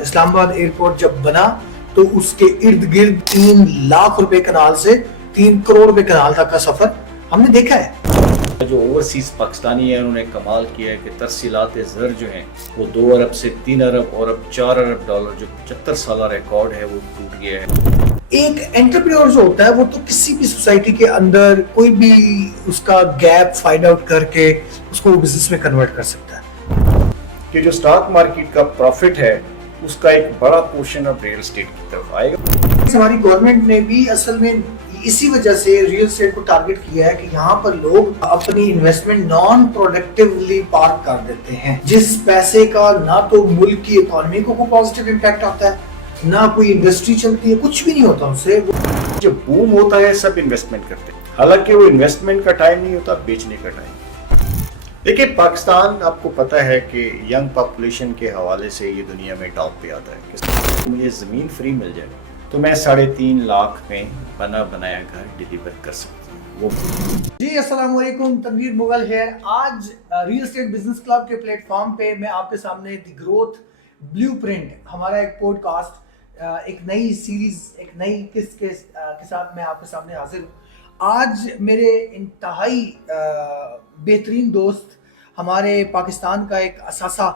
اسلام آباد ایئرپورٹ جب بنا تو اس کے ارد گرد 3 لاکھ روپے کنال سے 3 کروڑ روپے کنال تک کا سفر ہم نے دیکھا ہے. جو اوورسیز پاکستانی ہیں انہوں نے کمال کیا ہے کہ ترسیلات زر جو ہیں وہ 2 ارب سے 3 ارب اور اب 4 ارب ڈالر جو 75 سالہ ریکارڈ ہے وہ ٹوٹ گیا ہے. ایک انٹرپرینور جو ہوتا ہے وہ تو کسی بھی سوسائٹی کے اندر کوئی بھی اس کا گیپ فائنڈ آؤٹ کر کے اس کو بزنس میں کنورٹ کر سکتا ہے. کہ جو سٹاک مارکیٹ کا پروفٹ ہے اس کا ایک بڑا پورشن اب ریل اسٹیٹ کی طرف آئے گا. ہماری گورنمنٹ نے بھی اصل میں اسی وجہ سے ریل اسٹیٹ کو ٹارگٹ کیا ہے کہ یہاں پر لوگ اپنی انویسٹمنٹ نان پروڈکٹیولی پارک کر دیتے ہیں, جس پیسے کا نہ تو ملک کی اکانومی کو کوئی پازیٹیو امپیکٹ آتا ہے, نہ کوئی انڈسٹری چلتی ہے, کچھ بھی نہیں ہوتا ان سے. جب بوم ہوتا ہے سب انویسٹمنٹ کرتے ہیں, حالانکہ وہ انویسٹمنٹ کا ٹائم نہیں ہوتا, بیچنے کا ٹائم. دیکھیں پاکستان آپ کو پتہ ہے کہ ینگ پاپولیشن کے حوالے سے یہ دنیا میں ٹاپ پہ آتا ہے. کہ مجھے زمین فری مل جائے تو میں 3.5 لاکھ میں بنا بنایا گھر ڈیلیور کر سکتا ہوں. جی السلام علیکم, تنویر مغل ہے. آج ریل اسٹیٹ بزنس کلب کے پلیٹ فارم پہ میں آپ کے سامنے دی گروتھ بلیو پرنٹ, ہمارا ایک پوڈ کاسٹ, ایک نئی سیریز, ایک نئی قسط کے ساتھ میں آپ کے سامنے حاضر ہوں. آج میرے انتہائی بہترین دوست, ہمارے پاکستان کا ایک اثاثہ,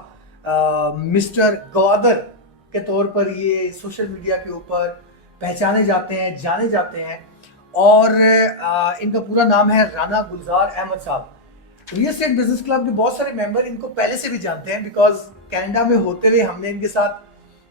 مسٹر گوادر کے طور پر یہ سوشل میڈیا کے اوپر پہچانے جاتے ہیں, جانے جاتے ہیں, اور ان کا پورا نام ہے رانا گلزار احمد صاحب. ریل اسٹیٹ بزنس کلب کے بہت سارے ممبر ان کو پہلے سے بھی جانتے ہیں, بیکاز کینیڈا میں ہوتے ہوئے ہم نے ان کے ساتھ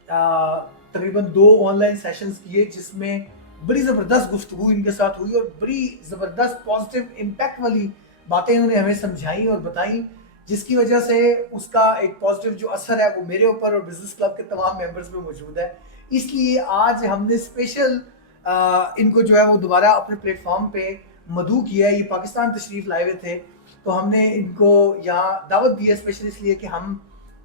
تقریباً 2 آن لائن سیشنز کیے, جس میں بڑی زبردست گفتگو ان کے ساتھ ہوئی اور بڑی زبردست پازیٹیو امپیکٹ والی باتیں انہوں نے ہمیں سمجھائیں اور بتائیں, جس کی وجہ سے اس کا ایک پازیٹیو جو اثر ہے وہ میرے اوپر اور بزنس کلب کے تمام ممبرز پہ موجود ہے. اس لیے آج ہم نے اسپیشل ان کو جو ہے وہ دوبارہ اپنے پلیٹ فارم پہ مدعو کیا ہے. یہ پاکستان تشریف لائے ہوئے تھے تو ہم نے ان کو یہاں دعوت دی ہے اسپیشل اس لیے کہ ہم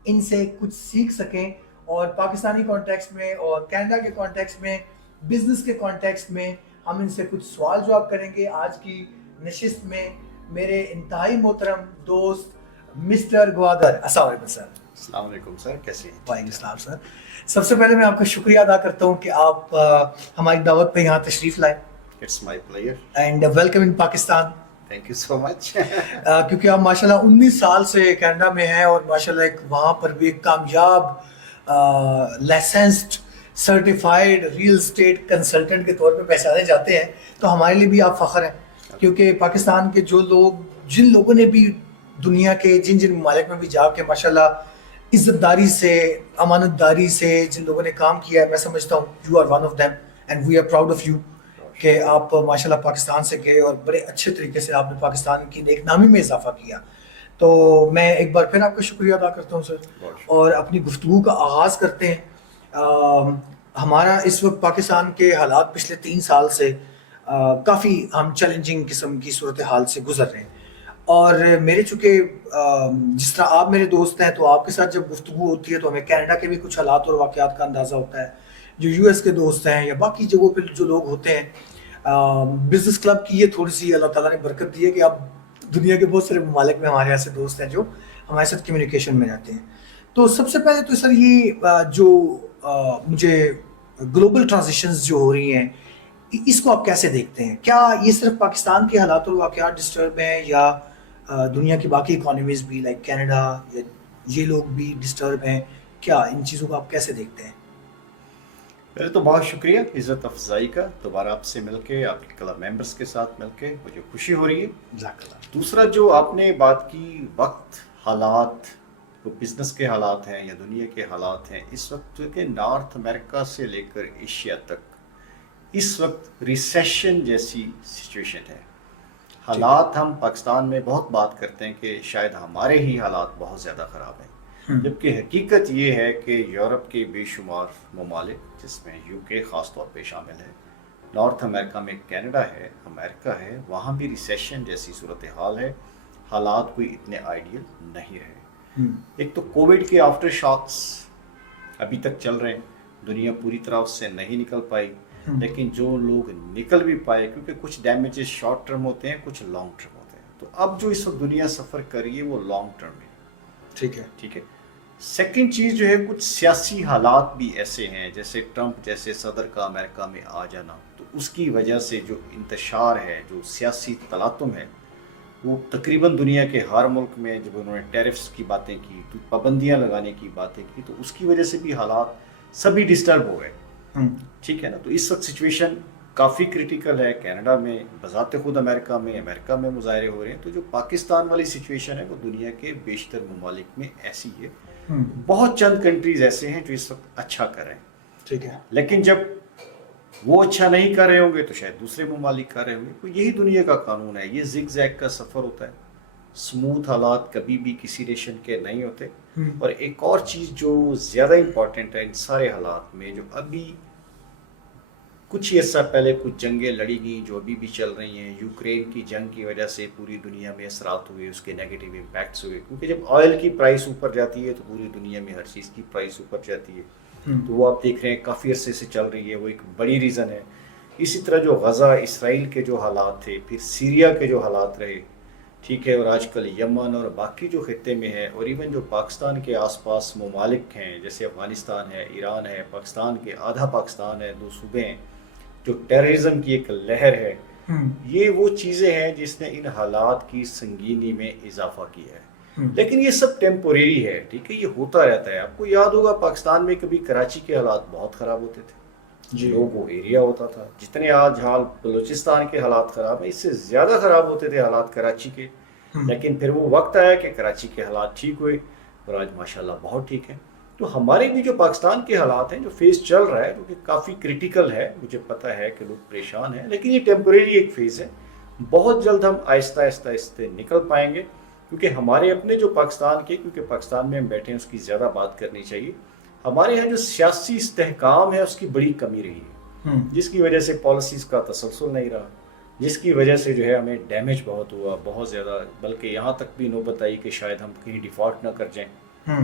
ان سے کچھ سیکھ سکیں, اور پاکستانی کانٹیکسٹ میں اور کینیڈا کے کانٹیکسٹ میں, بزنس کے کانٹیکسٹ میں ہم ان سے کچھ سوال جواب کریں گے. آج کی نشست میں میرے انتہائی محترم دوست مسٹر گوادر. السلام علیکم سر. السلام علیکم سر, کیسے ہیں؟ وعلیکم السلام سر. سب سے پہلے میں آپ کا شکریہ ادا کرتا ہوں کہ آپ ہماری دعوت پہ یہاں تشریف لائے. It's my player and welcome in Pakistan. Thank you so much. کیونکہ آپ ماشاءاللہ 19 سال سے کینیڈا میں ہیں اور ماشاءاللہ ایک وہاں پر بھی ایک کامیاب licensed certified real estate consultant کے طور پہ پہچانے جاتے ہیں. تو ہمارے لیے بھی آپ فخر ہیں, کیونکہ پاکستان کے جو لوگ, جن لوگوں نے بھی دنیا کے جن ممالک میں بھی جا کے ماشاءاللہ عزت داری سے, امانت داری سے جن لوگوں نے کام کیا ہے, میں سمجھتا ہوں you are one of them and we are proud of you کہ آپ ماشاءاللہ پاکستان سے گئے اور بڑے اچھے طریقے سے آپ نے پاکستان کی نیک نامی میں اضافہ کیا. تو میں ایک بار پھر آپ کا شکریہ ادا کرتا ہوں سر, اور اپنی گفتگو کا آغاز کرتے ہیں. ہمارا اس وقت پاکستان کے حالات پچھلے 3 سال سے کافی ہم چیلنجنگ قسم کی صورتحال سے گزر رہے ہیں, اور میرے چونکہ جس طرح آپ میرے دوست ہیں تو آپ کے ساتھ جب گفتگو ہوتی ہے تو ہمیں کینیڈا کے بھی کچھ حالات اور واقعات کا اندازہ ہوتا ہے. جو یو ایس کے دوست ہیں یا باقی جگہوں پہ جو لوگ ہوتے ہیں, بزنس کلب کی یہ تھوڑی سی اللہ تعالیٰ نے برکت دی ہے کہ اب دنیا کے بہت سارے ممالک میں ہمارے ایسے دوست ہیں جو ہمارے ساتھ کمیونیکیشن میں رہتے ہیں. تو سب سے پہلے تو سر یہ جو مجھے گلوبل ٹرانزیشنز جو ہو رہی ہیں اس کو آپ کیسے دیکھتے ہیں؟ کیا یہ صرف پاکستان کے حالات اور واقعات ڈسٹرب ہیں یا دنیا کی باقی اکانومیز بھی لائک کینیڈا یا یہ لوگ بھی ڈسٹرب ہیں؟ کیا ان چیزوں کو آپ کیسے دیکھتے ہیں؟ پہلے تو بہت شکریہ عزت افزائی کا, دوبارہ آپ سے مل کے, آپ کے کلب ممبرس کے ساتھ مل کے مجھے خوشی ہو رہی ہے. دوسرا جو آپ نے بات کی وقت, حالات, وہ بزنس کے حالات ہیں یا دنیا کے حالات ہیں, اس وقت جو کہ نارتھ امریکہ سے لے کر ایشیا تک اس وقت ریسیشن جیسی سچویشن ہے. حالات ہم پاکستان میں بہت بات کرتے ہیں کہ شاید ہمارے ہی حالات بہت زیادہ خراب ہیں, جبکہ حقیقت یہ ہے کہ یورپ کے بے شمار ممالک, جس میں یو کے خاص طور پہ شامل ہے, نارتھ امریکہ میں کینیڈا ہے, امریکہ ہے, وہاں بھی ریسیشن جیسی صورتحال ہے. حالات کوئی اتنے آئیڈیل نہیں رہے. ایک تو کووڈ کے آفٹر شاکس ابھی تک چل رہے ہیں, دنیا پوری طرح اس سے نہیں نکل پائی, لیکن جو لوگ نکل بھی پائے, کیونکہ کچھ ڈیمیجز شارٹ ٹرم ہوتے ہیں, کچھ لانگ ٹرم ہوتے ہیں, تو اب جو اس وقت دنیا سفر کر رہی ہے وہ لانگ ٹرم ہے. ٹھیک ہے. سیکنڈ چیز جو ہے کچھ سیاسی حالات بھی ایسے ہیں، جیسے ٹرمپ جیسے صدر کا امریکہ میں آ جانا، تو اس کی وجہ سے جو انتشار ہے، جو سیاسی تلاطم ہے، وہ تقریباً دنیا کے ہر ملک میں جب انہوں نے ٹیرفس کی باتیں کی، تو پابندیاں لگانے کی باتیں کی، تو اس کی وجہ سے بھی حالات سبھی ڈسٹرب ہو گئے، ٹھیک ہے نا. تو اس وقت سچویشن کافی کریٹیکل ہے کینیڈا میں، بذات خود امریکہ میں مظاہرے ہو رہے ہیں. تو جو پاکستان والی سچویشن ہے وہ دنیا کے بیشتر ممالک میں ایسی ہے. بہت چند کنٹریز ایسے ہیں جو اس وقت اچھا کر رہے ہیں، ٹھیک ہے، لیکن جب وہ اچھا نہیں کر رہے ہوں گے تو شاید دوسرے ممالک کر رہے ہوں گے. تو یہی دنیا کا قانون ہے، یہ زگ زیگ کا سفر ہوتا ہے. سموتھ حالات کبھی بھی کسی نیشن کے نہیں ہوتے. اور ایک اور چیز جو زیادہ امپورٹنٹ ہے ان سارے حالات میں، جو ابھی کچھ ہی عرصہ پہلے کچھ جنگیں لڑی گئیں جو ابھی بھی چل رہی ہیں، یوکرین کی جنگ کی وجہ سے پوری دنیا میں اثرات ہوئے، اس کے نیگیٹو امپیکٹس ہوئے، کیونکہ جب آئل کی پرائس اوپر جاتی ہے تو پوری دنیا میں ہر چیز کی پرائس اوپر جاتی ہے. تو وہ آپ دیکھ رہے ہیں کافی عرصے سے چل رہی ہے، وہ ایک بڑی ریزن ہے. اسی طرح جو غزہ اسرائیل کے جو حالات تھے، پھر سیریا کے جو حالات رہے، ٹھیک ہے، اور آج کل یمن اور باقی جو خطے میں ہے، اور ایون جو پاکستان کے آس پاس ممالک ہیں جیسے افغانستان ہے، ایران ہے، پاکستان کے آدھا پاکستان ہے، 2 صوبے ہیں، جو ٹیررزم کی ایک لہر ہے، یہ وہ چیزیں ہیں جس نے ان حالات کی سنگینی میں اضافہ کیا ہے. لیکن یہ سب ٹیمپوریری ہے، ٹھیک ہے، یہ ہوتا رہتا ہے. آپ کو یاد ہوگا پاکستان میں کبھی کراچی کے حالات بہت خراب ہوتے تھے، لوگو ایریا ہوتا تھا. جتنے آج حال بلوچستان کے حالات خراب ہیں، اس سے زیادہ خراب ہوتے تھے حالات کراچی کے. لیکن پھر وہ وقت آیا کہ کراچی کے حالات ٹھیک ہوئے اور آج ماشاءاللہ بہت ٹھیک ہیں. تو ہمارے بھی جو پاکستان کے حالات ہیں، جو فیز چل رہا ہے، جو کہ کافی کریٹیکل ہے، مجھے پتہ ہے کہ لوگ پریشان ہیں، لیکن یہ ٹیمپوریری ایک فیز ہے. بہت جلد ہم آہستہ آہستہ اس سے نکل پائیں گے، کیونکہ ہمارے اپنے جو پاکستان کے، کیونکہ پاکستان میں ہم بیٹھے ہیں اس کی زیادہ بات کرنی چاہیے. ہمارے یہاں جو سیاسی استحکام ہے اس کی بڑی کمی رہی ہے، جس کی وجہ سے پالیسیز کا تسلسل نہیں رہا، جس کی وجہ سے جو ہے ہمیں ڈیمیج بہت ہوا، بہت زیادہ، بلکہ یہاں تک بھی نوبت آئی کہ شاید ہم کہیں ڈیفالٹ نہ کر جائیں.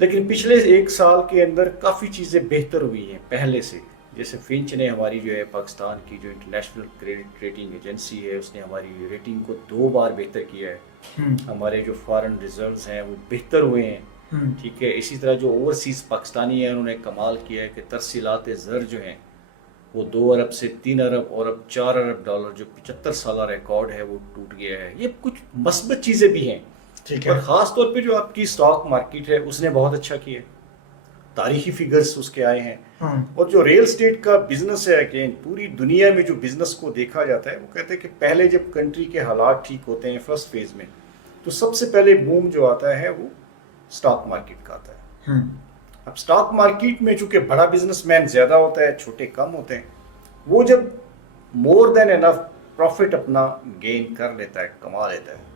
لیکن پچھلے 1 سال کے اندر کافی چیزیں بہتر ہوئی ہیں پہلے سے. جیسے فنچ نے ہماری جو ہے پاکستان کی جو انٹرنیشنل کریڈٹ ریٹنگ ایجنسی ہے، اس نے ہماری ریٹنگ کو 2 بار بہتر کیا ہے. ہمارے جو فارن ریزروز ہیں وہ بہتر ہوئے ہیں، ٹھیک ہے. اسی طرح جو اوورسیز پاکستانی ہیں انہوں نے کمال کیا ہے کہ ترسیلات زر جو ہیں وہ 2 ارب سے 3 ارب اور اب 4 ارب ڈالر، جو 75 سالہ ریکارڈ ہے وہ ٹوٹ گیا ہے. یہ کچھ مثبت چیزیں بھی ہیں، اور خاص طور پہ جو آپ کی اسٹاک مارکیٹ ہے اس نے بہت اچھا کیا، تاریخی فگرز اس کے آئے ہیں. اور جو ریل اسٹیٹ کا بزنس ہے، کہ پوری دنیا میں جو بزنس کو دیکھا جاتا ہے، وہ کہتے ہیں کہ پہلے جب کنٹری کے حالات ٹھیک ہوتے ہیں فرسٹ فیز میں، تو سب سے پہلے بوم جو آتا ہے وہ اسٹاک مارکیٹ کا آتا ہے. اب اسٹاک مارکیٹ میں چونکہ بڑا بزنس مین زیادہ ہوتا ہے، چھوٹے کم ہوتے ہیں، وہ جب مور دین انف پروفٹ اپنا گین کر لیتا ہے، کما لیتا ہے،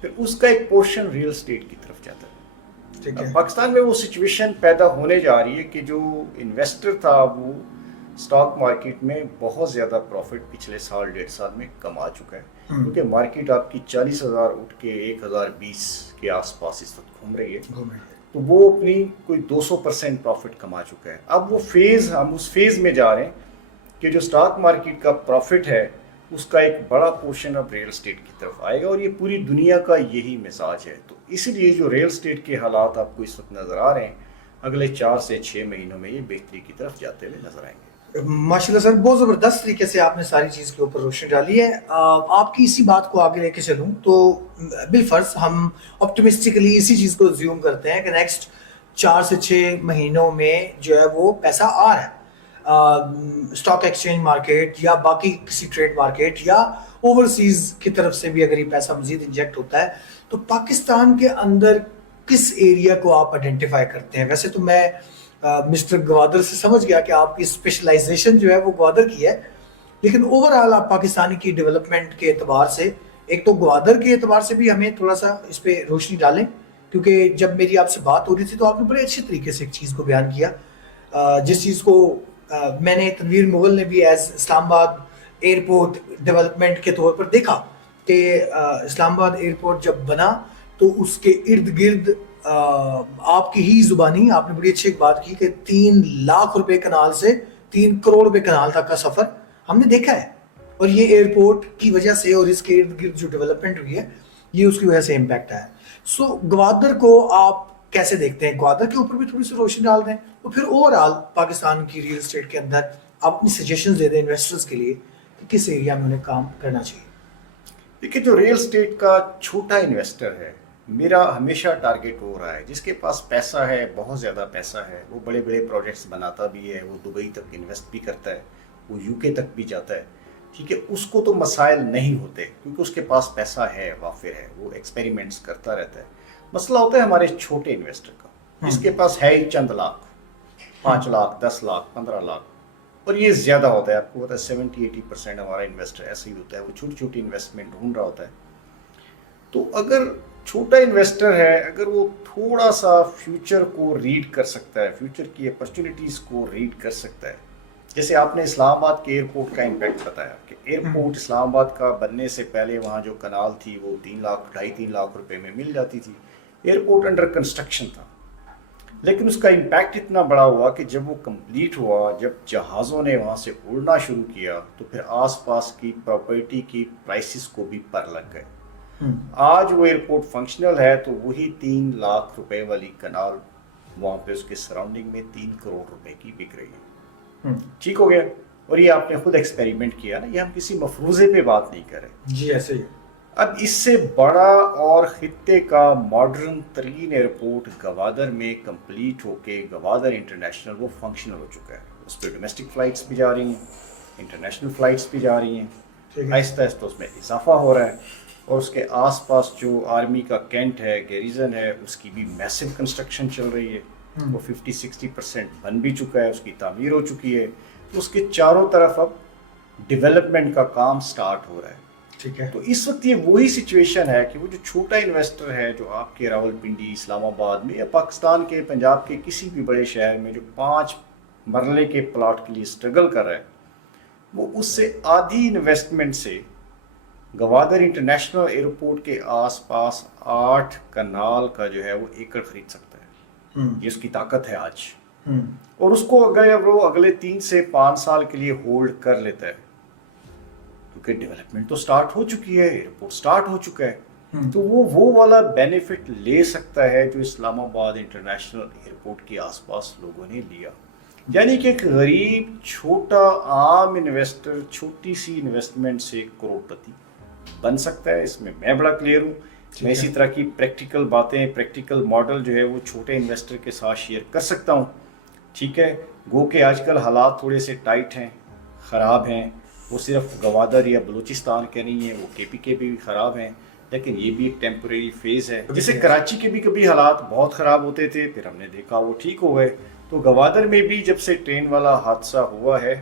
پھر اس کا ایک پورشن ریل اسٹیٹ کی طرف جاتا ہے. پاکستان میں وہ سچویشن پیدا ہونے جا رہی ہے کہ جو انویسٹر تھا وہ اسٹاک مارکیٹ میں بہت زیادہ پروفٹ پچھلے 1.5 سال میں کما چکا ہے، کیونکہ مارکیٹ آپ کی 40,000 اٹھ کے 1,020 کے آس پاس اس وقت گھوم رہی ہے. تو وہ اپنی کوئی 200% پروفٹ کما چکا ہے. اب وہ فیز، ہم اس فیز میں جا رہے ہیں کہ جو اسٹاک مارکیٹ کا پروفٹ ہے اس کا ایک بڑا پورشن اب ریل اسٹیٹ کی طرف آئے گا، اور یہ پوری دنیا کا یہی مزاج ہے. تو اس لیے جو ریل اسٹیٹ کے حالات آپ کو اس وقت نظر آ رہے ہیں، اگلے 4 سے 6 مہینوں میں یہ بہتری کی طرف جاتے ہوئے نظر آئیں گے. ماشاءاللہ سر، بہت زبردست طریقے سے آپ نے ساری چیز کے اوپر روشنی ڈالی ہے. آپ کی اسی بات کو آگے لے کے چلوں تو بالفرض ہم آپٹمسٹکلی اسی چیز کو زیوم کرتے ہیں کہ نیکسٹ 4 سے 6 مہینوں میں جو ہے وہ پیسہ آ رہا ہے اسٹاک ایکسچینج مارکیٹ یا باقی کسی ٹریڈ مارکیٹ یا اوورسیز کی طرف سے بھی اگر یہ پیسہ مزید انجیکٹ ہوتا ہے، تو پاکستان کے اندر کس ایریا کو آپ آئیڈینٹیفائی کرتے ہیں؟ ویسے تو میں مسٹر گوادر سے سمجھ گیا کہ آپ کی اسپیشلائزیشن جو ہے وہ گوادر کی ہے، لیکن اوورآل آپ پاکستانی کی ڈیولپمنٹ کے اعتبار سے، ایک تو گوادر کے اعتبار سے بھی ہمیں تھوڑا سا اس پہ روشنی ڈالیں، کیونکہ جب میری آپ سے بات ہو رہی تھی تو آپ نے بڑے اچھے طریقے سے ایک چیز کو بیان کیا، جس چیز کو میں نے تنویر مغل نے بھی ایز اسلام آباد ایئرپورٹ ڈیولپمنٹ کے طور پر دیکھا کہ اسلام آباد ایئرپورٹ جب بنا تو اس کے ارد گرد آپ کی ہی زبانی آپ نے بڑی اچھی ایک بات کی کہ 3 لاکھ روپے کنال سے 3 کروڑ روپے کنال تک کا سفر ہم نے دیکھا ہے، اور یہ ایئرپورٹ کی وجہ سے اور اس کے ارد گرد جو ڈیولپمنٹ ہوئی ہے یہ اس کی وجہ سے امپیکٹ آیا. سو گوادر کو آپ کیسے دیکھتے ہیں؟ گوادر کے اوپر بھی تھوڑی سی روشنی ڈال دیں تو پھر اوور آل پاکستان کی ریئل اسٹیٹ کے اندر آپ اپنی سجیشنز دے دیں انویسٹرز کے لیے کہ کس ایریا میں انہیں کام کرنا چاہیے. دیکھیے جو ریئل اسٹیٹ کا چھوٹا انویسٹر ہے میرا ہمیشہ ٹارگیٹ ہو رہا ہے جس کے پاس پیسہ ہے, بہت زیادہ پیسہ ہے, وہ بڑے بڑے پروجیکٹس بناتا بھی ہے, وہ دبئی تک انویسٹ بھی کرتا ہے, وہ یو کے تک بھی جاتا ہے, ٹھیک ہے. اس کو تو مسائل نہیں ہوتے کیونکہ اس کے پاس پیسہ ہے, وافر ہے, وہ ایکسپیریمنٹس کرتا رہتا ہے. مسئلہ ہوتا ہے ہمارے چھوٹے انویسٹر کا جس کے پاس ہے ہی چند لاکھ, 5 لاکھ, 10 لاکھ, 15 لاکھ, اور یہ زیادہ ہوتا ہے. آپ کو پتا ہے 70-80% ہمارا انویسٹر ایسا ہی ہوتا ہے, وہ چھوٹی چھوٹی انویسٹمنٹ ڈھونڈ رہا ہوتا ہے. تو اگر چھوٹا انویسٹر ہے, اگر وہ تھوڑا سا فیوچر کو ریڈ کر سکتا ہے, فیوچر کی اپرچونیٹیز کو ریڈ کر سکتا ہے, جیسے آپ نے اسلام آباد کے ایئرپورٹ کا امپیکٹ بتایا کہ ایئرپورٹ اسلام آباد کا بننے سے پہلے وہاں جو کنال تھی وہ 3 لاکھ 2.5-3 لاکھ روپے میں مل جاتی تھی. ایئرپورٹ انڈر کنسٹرکشن تھا, لیکن اس کا امپیکٹ اتنا بڑا ہوا کہ جب وہ کمپلیٹ ہوا, جب جہازوں نے وہاں سے اڑنا شروع کیا تو پھر آس پاس کی پراپرٹی کی پرائسز کو بھی پر لگ گئے. آج وہ ایئرپورٹ فنکشنل ہے تو وہی 3 لاکھ روپے والی کنال وہاں پہ اس کے سراؤنڈنگ میں 3 کروڑ روپے کی بک رہی ہے. ٹھیک ہو گیا. اور یہ آپ نے خود ایکسپیریمنٹ کیا نا, یہ ہم کسی مفروضے پہ بات نہیں کر رہے. جی ایسے ہی. اب اس سے بڑا اور خطے کا ماڈرن ترین ایئرپورٹ گوادر میں کمپلیٹ ہو کے گوادر انٹرنیشنل وہ فنکشنل ہو چکا ہے. اس پہ ڈومیسٹک فلائٹس بھی جا رہی ہیں, انٹرنیشنل فلائٹس بھی جا رہی ہیں, آہستہ آہستہ اس میں اضافہ ہو رہا ہے. اور اس کے آس پاس جو آرمی کا کینٹ ہے, گیریزن ہے, اس کی بھی میسو کنسٹرکشن چل رہی ہے. وہ 50-60% بن بھی چکا ہے, اس کی تعمیر ہو چکی ہے. تو اس کے چاروں طرف اب ڈیولپمنٹ کا کام سٹارٹ ہو رہا ہے. ٹھیک ہے. تو اس وقت یہ وہی سچویشن ہے کہ وہ جو چھوٹا انویسٹر ہے جو آپ کے راول پنڈی, اسلام آباد میں یا پاکستان کے پنجاب کے کسی بھی بڑے شہر میں جو 5 مرلے کے پلاٹ کے لیے اسٹرگل کر رہا ہے, وہ اس سے آدھی انویسٹمنٹ سے گوادر انٹرنیشنل ایئرپورٹ کے آس پاس 8 کنال کا جو ہے وہ ایکڑ خرید سکتا ہے. یہ اس کی طاقت ہے آج. اور اس کو اگر وہ اگلے 3 سے 5 سال کے لیے ہولڈ کر لیتا ہے کیونکہ ڈیولپمنٹ تو سٹارٹ ہو چکی ہے, ایئرپورٹ سٹارٹ ہو چکا ہے, تو وہ والا بینیفٹ لے سکتا ہے جو اسلام آباد انٹرنیشنل ایئرپورٹ کے آس پاس لوگوں نے لیا. یعنی کہ ایک غریب چھوٹا عام انویسٹر چھوٹی سی انویسٹمنٹ سے کروڑ پتی بن سکتا ہے. اس میں میں بڑا کلیئر ہوں. میں اسی طرح کی پریکٹیکل باتیں, پریکٹیکل ماڈل جو ہے وہ چھوٹے انویسٹر کے ساتھ شیئر کر سکتا ہوں. ٹھیک ہے. گو کہ آج کل حالات تھوڑے سے ٹائٹ ہیں, خراب ہیں. وہ صرف گوادر یا بلوچستان کے نہیں ہیں, وہ کے پی کے بھی خراب ہیں, لیکن یہ بھی ایک ٹیمپریری فیز ہے. جیسے کراچی کے بھی کبھی حالات بہت خراب ہوتے تھے, پھر ہم نے دیکھا وہ ٹھیک ہو گئے. تو گوادر میں بھی جب سے ٹرین والا حادثہ ہوا ہے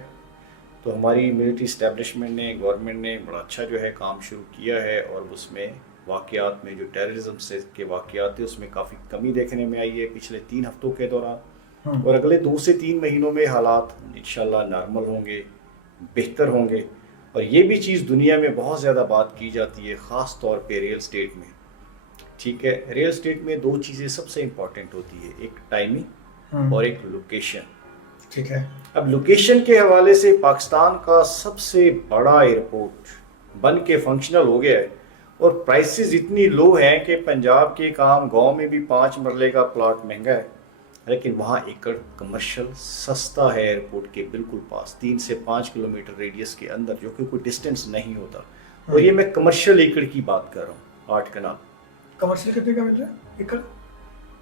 تو ہماری ملٹری اسٹیبلشمنٹ نے, گورنمنٹ نے بڑا اچھا جو ہے کام شروع کیا ہے. اور اس میں واقعات میں جو ٹیررزم سے کے واقعات تھے اس میں کافی کمی دیکھنے میں آئی ہے پچھلے 3 ہفتوں کے دوران. اور اگلے 2 سے 3 مہینوں میں حالات انشاءاللہ نارمل ہوں گے, بہتر ہوں گے. اور یہ بھی چیز دنیا میں بہت زیادہ بات کی جاتی ہے, خاص طور پہ ریئل اسٹیٹ میں. ٹھیک ہے. ریئل اسٹیٹ میں 2 چیزیں سب سے امپورٹنٹ ہوتی ہے, ایک ٹائمنگ اور ایک لوکیشن. ٹھیک ہے. اب لوکیشن کے حوالے سے پاکستان کا سب سے بڑا ایئرپورٹ بن کے فنکشنل ہو گیا ہے, اور پرائسز اتنی لو ہیں کہ پنجاب کے کام گاؤں میں بھی 5 مرلے کا پلاٹ مہنگا ہے, لیکن وہاں ایکڑ کمرشل سستا ہے ایئرپورٹ کے بالکل پاس, 3 سے 5 کلومیٹر ریڈیس کے اندر, جو کہ کوئی ڈسٹینس نہیں ہوتا. اور یہ میں کمرشل ایکڑ کی بات کر رہا ہوں, 8 کنال. کمرشل کتنے کا مل رہا ہے ایکڑ؟